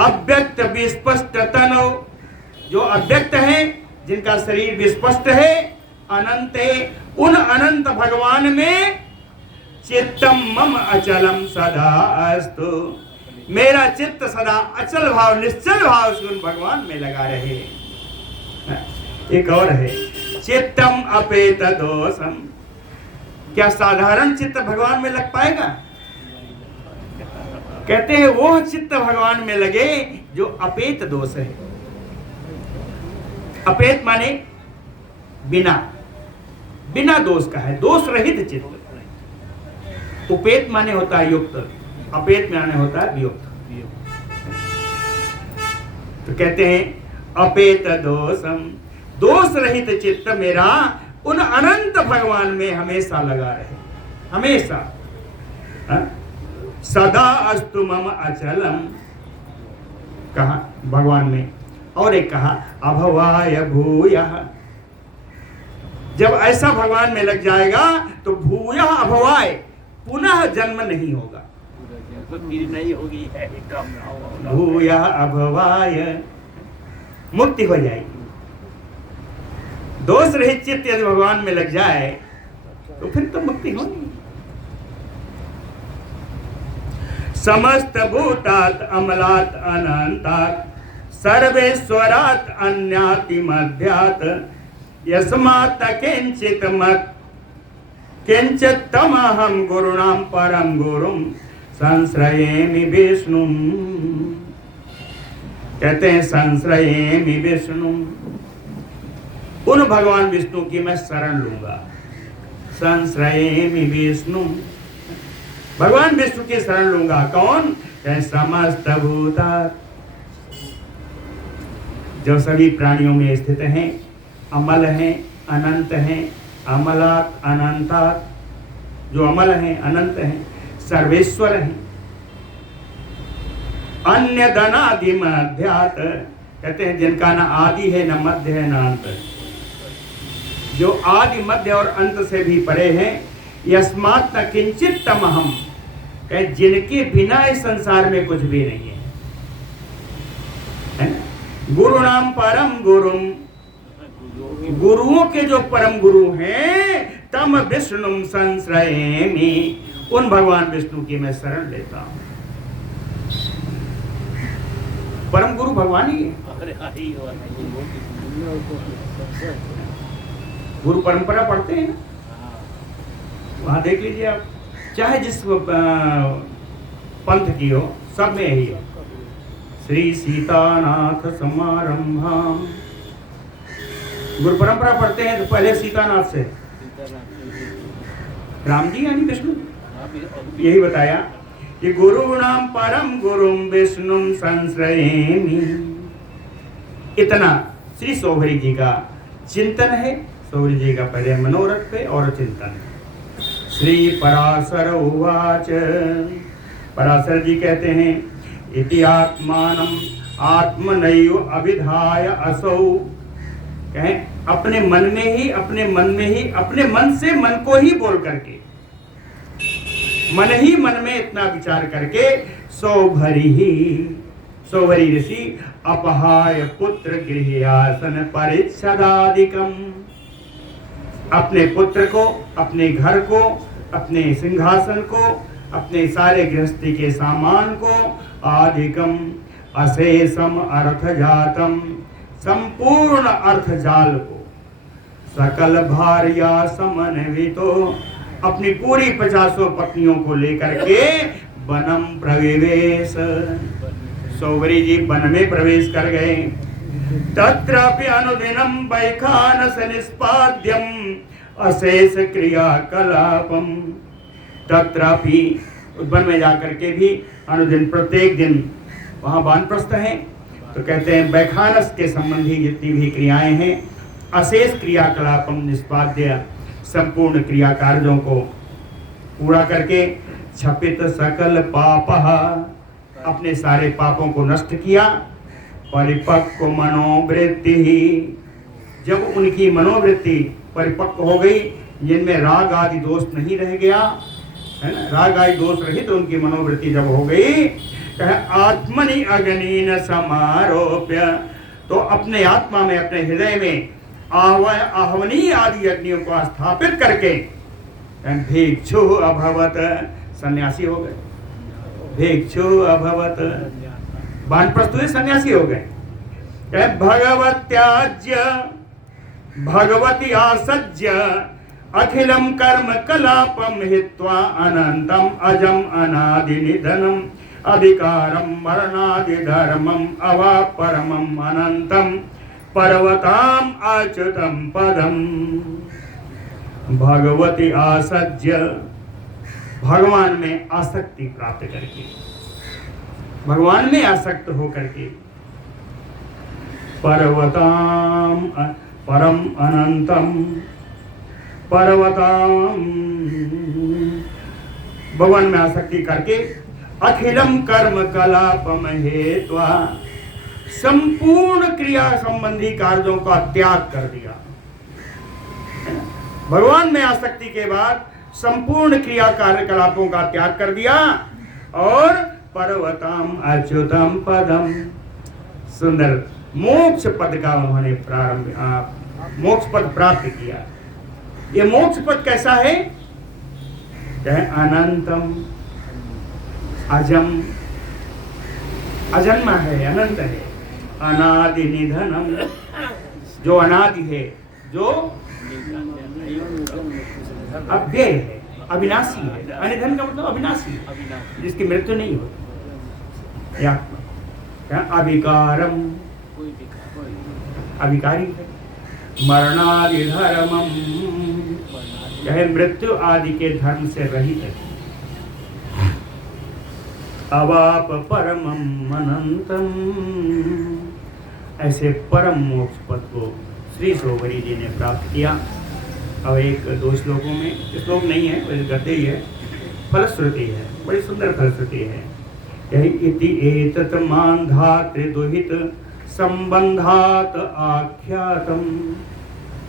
अव्यक्त विस्पष्ट तनौ, जो अव्यक्त है, जिनका शरीर विस्पष्ट है, अनंते, उन अनंत भगवान में, चित्तम मम अचलम सदा अस्तु, मेरा चित्त सदा अचल भाव, निश्चल भाव से उन भगवान में लगा रहे। एक और है, चित्तम अपेत दोषम, क्या साधारण चित्त भगवान में लग पाएगा? कहते हैं वो चित्त भगवान में लगे जो अपेत दोष है। अपेत माने बिना, बिना दोष का है, दोष रहित चित्त। उपेत माने होता है युक्त, अपेत माने होता है वियुक्त। तो कहते हैं अपेत दोषम, दोष रहित चित्त मेरा उन अनंत भगवान में हमेशा लगा रहे, हमेशा। सदा अस्तु मम अचलम, कहा भगवान में, और एक कहा अभवाय भूयः, जब ऐसा भगवान में लग जाएगा तो भूयः अभवाय, पुनः जन्म नहीं होगा, नहीं होगी, भूयः अभवाय, मुक्ति हो जाएगी। दोष रहित चित्त यदि भगवान में लग जाए तो फिर तो मुक्ति होगी। समस्त भूतात अमलात अनंतात सर्वेश्वरात अन्याति मध्यात यस्मात् किंचित मत किंचित तमहं गुरुणाम परम गुरुम संश्रयेमि विष्णु। कहते हैं संश्रयेमि विष्णु, उन भगवान विष्णु की मैं शरण लूंगा। संश्रयेमि विष्णु, भगवान विष्णु की शरण लूंगा। कौन? समस्त भूता, जो सभी प्राणियों में स्थित हैं, अमल हैं, अनंत हैं, अमलात अनंतात, जो अमल हैं, अनंत हैं, सर्वेश्वर हैं, अन्य दनादि मध्यात, कहते हैं जिनका न आदि है, न मध्य है, न अंत, जो आदि मध्य और अंत से भी परे हैं। यस्मात् न किंचित तमहम, कहे जिनके बिना इस संसार में कुछ भी नहीं है। गुरुणाम परम गुरुम, गुरुओं के जो परम गुरु हैं, तम विष्णुम संश्रयेमि, उन भगवान विष्णु की मैं शरण लेता हूं। परम गुरु भगवान ही है। गुरु परंपरा पढ़ते हैं ना, वहां देख लीजिए आप, चाहे जिस पंथ की हो, सब में यही है। श्री सीतानाथ समारंभाम, गुरु परंपरा पढ़ते हैं तो पहले सीतानाथ से, राम जी यानी विष्णु, यही बताया कि गुरुणाम परम गुरुम विष्णुम संश्रयेमि। इतना श्री सोहरी जी का चिंतन है। सोहरी जी का पहले मनोरथ पे और चिंतन है। श्री पराशर उवाच, पराशर जी कहते हैं, इति आत्मानम आत्मनैव अभिधाय असौ, कहें अपने मन में ही, अपने मन में ही, अपने मन से मन को ही बोल करके, मन ही मन में इतना विचार करके, सौभरी ऋषि अपहाय पुत्र गृहयासन परिच्छदादिकम, अपने पुत्र को, अपने घर को, अपने सिंहासन को, अपने सारे गृहस्थी के सामान को, आदिकम अशेषम अर्थ जातम, संपूर्ण अर्थ जाल को, सकल भार्या समन्वितो, अपनी पूरी 50 पत्नियों को लेकर के वनम प्रवेश, सौवरी जी वन में प्रवेश कर गए। तत्रापि अनुदिनं वैखानस निष्पाद्यम अशेष क्रियाकलापम। तत्रापि वन में जाकर के भी अनुदिन प्रत्येक दिन वहाँ वानप्रस्थ है, तो कहते हैं वैखानस के संबंधी जितनी भी क्रियाएं हैं, अशेष क्रियाकलापम निष्पाद्य, संपूर्ण क्रिया कार्यों को पूरा करके, क्षपित सकल पापः, अपने सारे पापों को नष्ट किया, परिपक्व मनोवृत्ति, जब उनकी मनोवृत्ति परिपक्व हो गई, जिनमें राग आदि दोष नहीं रह गया, है ना, राग आदि दोष रहित तो उनकी मनोवृत्ति जब हो गई, आत्मनि अग्निन समारोप्य, तो अपने आत्मा में, अपने हृदय में आहवनीय आदि अग्नियों को स्थापित करके भिक्षु अभवत, सन्यासी हो गए। भिक्षु अभवत, वानप्रस्थ हुए, सन्यासी हो गए। भगवत्याज्य भगवती आसज्य अखिलम कर्म कलापम हित्वा अनंतम अजम अनादि निधनम अधिकारम मरणादि धर्मम अवापरमम अनंतम पर्वताम अच्युतम पदम। भगवती आसज्य, भगवान में आसक्ति प्राप्त करके, भगवान में आसक्त होकर के, पर्वताम परम अनंतम, पर्वताम, भगवान में आसक्ति करके, अखिलम कर्म कलापम हेत्वा, संपूर्ण क्रिया संबंधी कार्यों का त्याग कर दिया। भगवान में आसक्ति के बाद संपूर्ण क्रिया कार्यकलापों का त्याग कर दिया, और पर्वतम अच्युतम पदम, सुंदर मोक्ष पद का उन्होंने मोक्ष पद प्राप्त किया। ये मोक्ष पद कैसा है? अनंतम, अजम, अजन्मा है, अनंत है, अनादि निधनम, जो अनादि है, जो अव्यय है, अविनाशी है। अनिधन का मतलब अविनाशी, जिसकी मृत्यु नहीं होती। या अविकारम, अविकारी है, मरणादि धर्मम, यह मृत्यु आदि के धर्म से रहित है। अवाप परमम अनंतम, ऐसे परम मोक्ष पद को श्री सोवरी जी ने प्राप्त किया। अब एक दो श्लोकों में, श्लोक नहीं है, गद्य ही है, फलश्रुति है, बड़ी सुंदर फलश्रुति है। यही इति एतत् मान्धात्रि दुहित संबंधात आख्यातम।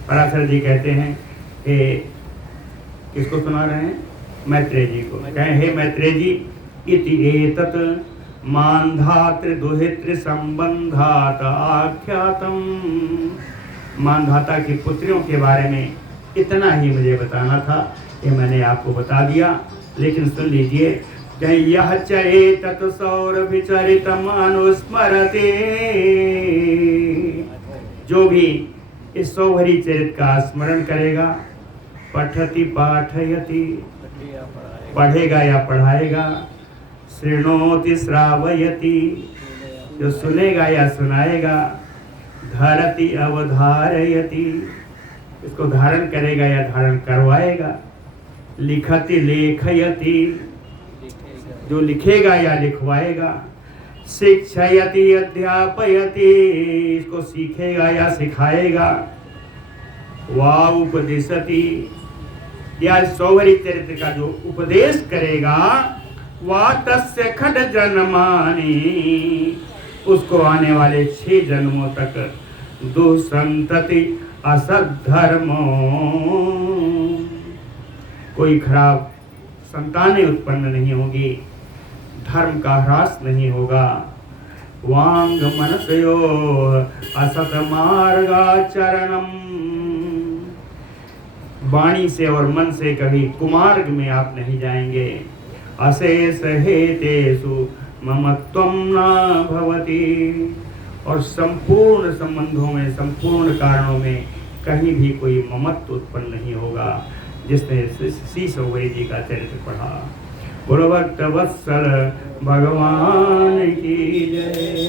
पराशर जी कहते हैं, हे, किसको सुना रहे हैं? मैत्रेय जी को। कहें, हे मैत्रेय जी, इति एतत् मान्धात्रि दुहित संबंधात आख्यातम, मानधाता की पुत्रियों के बारे में इतना ही मुझे बताना था, ये मैंने आपको बता दिया। लेकिन सुन लीजिए, यह चेतत सौरभिचरितम अनुस्मरते, जो भी इस सौभरी चरित का स्मरण करेगा, पठति पाठयति, पढ़ेगा या पढ़ाएगा, शृणोति श्रावयति, जो सुनेगा या सुनाएगा, धरति अवधारयति, इसको धारण करेगा या धारण करवाएगा, लिखति लेखयति, जो लिखेगा या लिखवाएगा, शिक्षयति अध्यापयति, इसको सीखेगा या सिखाएगा, वा उपदिशति, या सौवरी चरित्र का जो उपदेश करेगा, वा तस्य खड जन्मानि, उसको आने वाले 6 जन्मों तक दुसंतति असद्धर्मो, कोई खराब संतानें उत्पन्न नहीं होगी, धर्म का ह्रास नहीं होगा। वांग मनसयो असत मार्गाचरणम, वाणी से और मन से कभी कुमार्ग में आप नहीं जाएंगे। अशेष हेतेषु ममत्वं न भवति, और संपूर्ण संबंधों में, संपूर्ण कारणों में कहीं भी कोई ममत्व उत्पन्न नहीं होगा। जिसने श्री सौवरी जी का चरित्र पढ़ा, बोलो भक्त वत्सल भगवान की जय।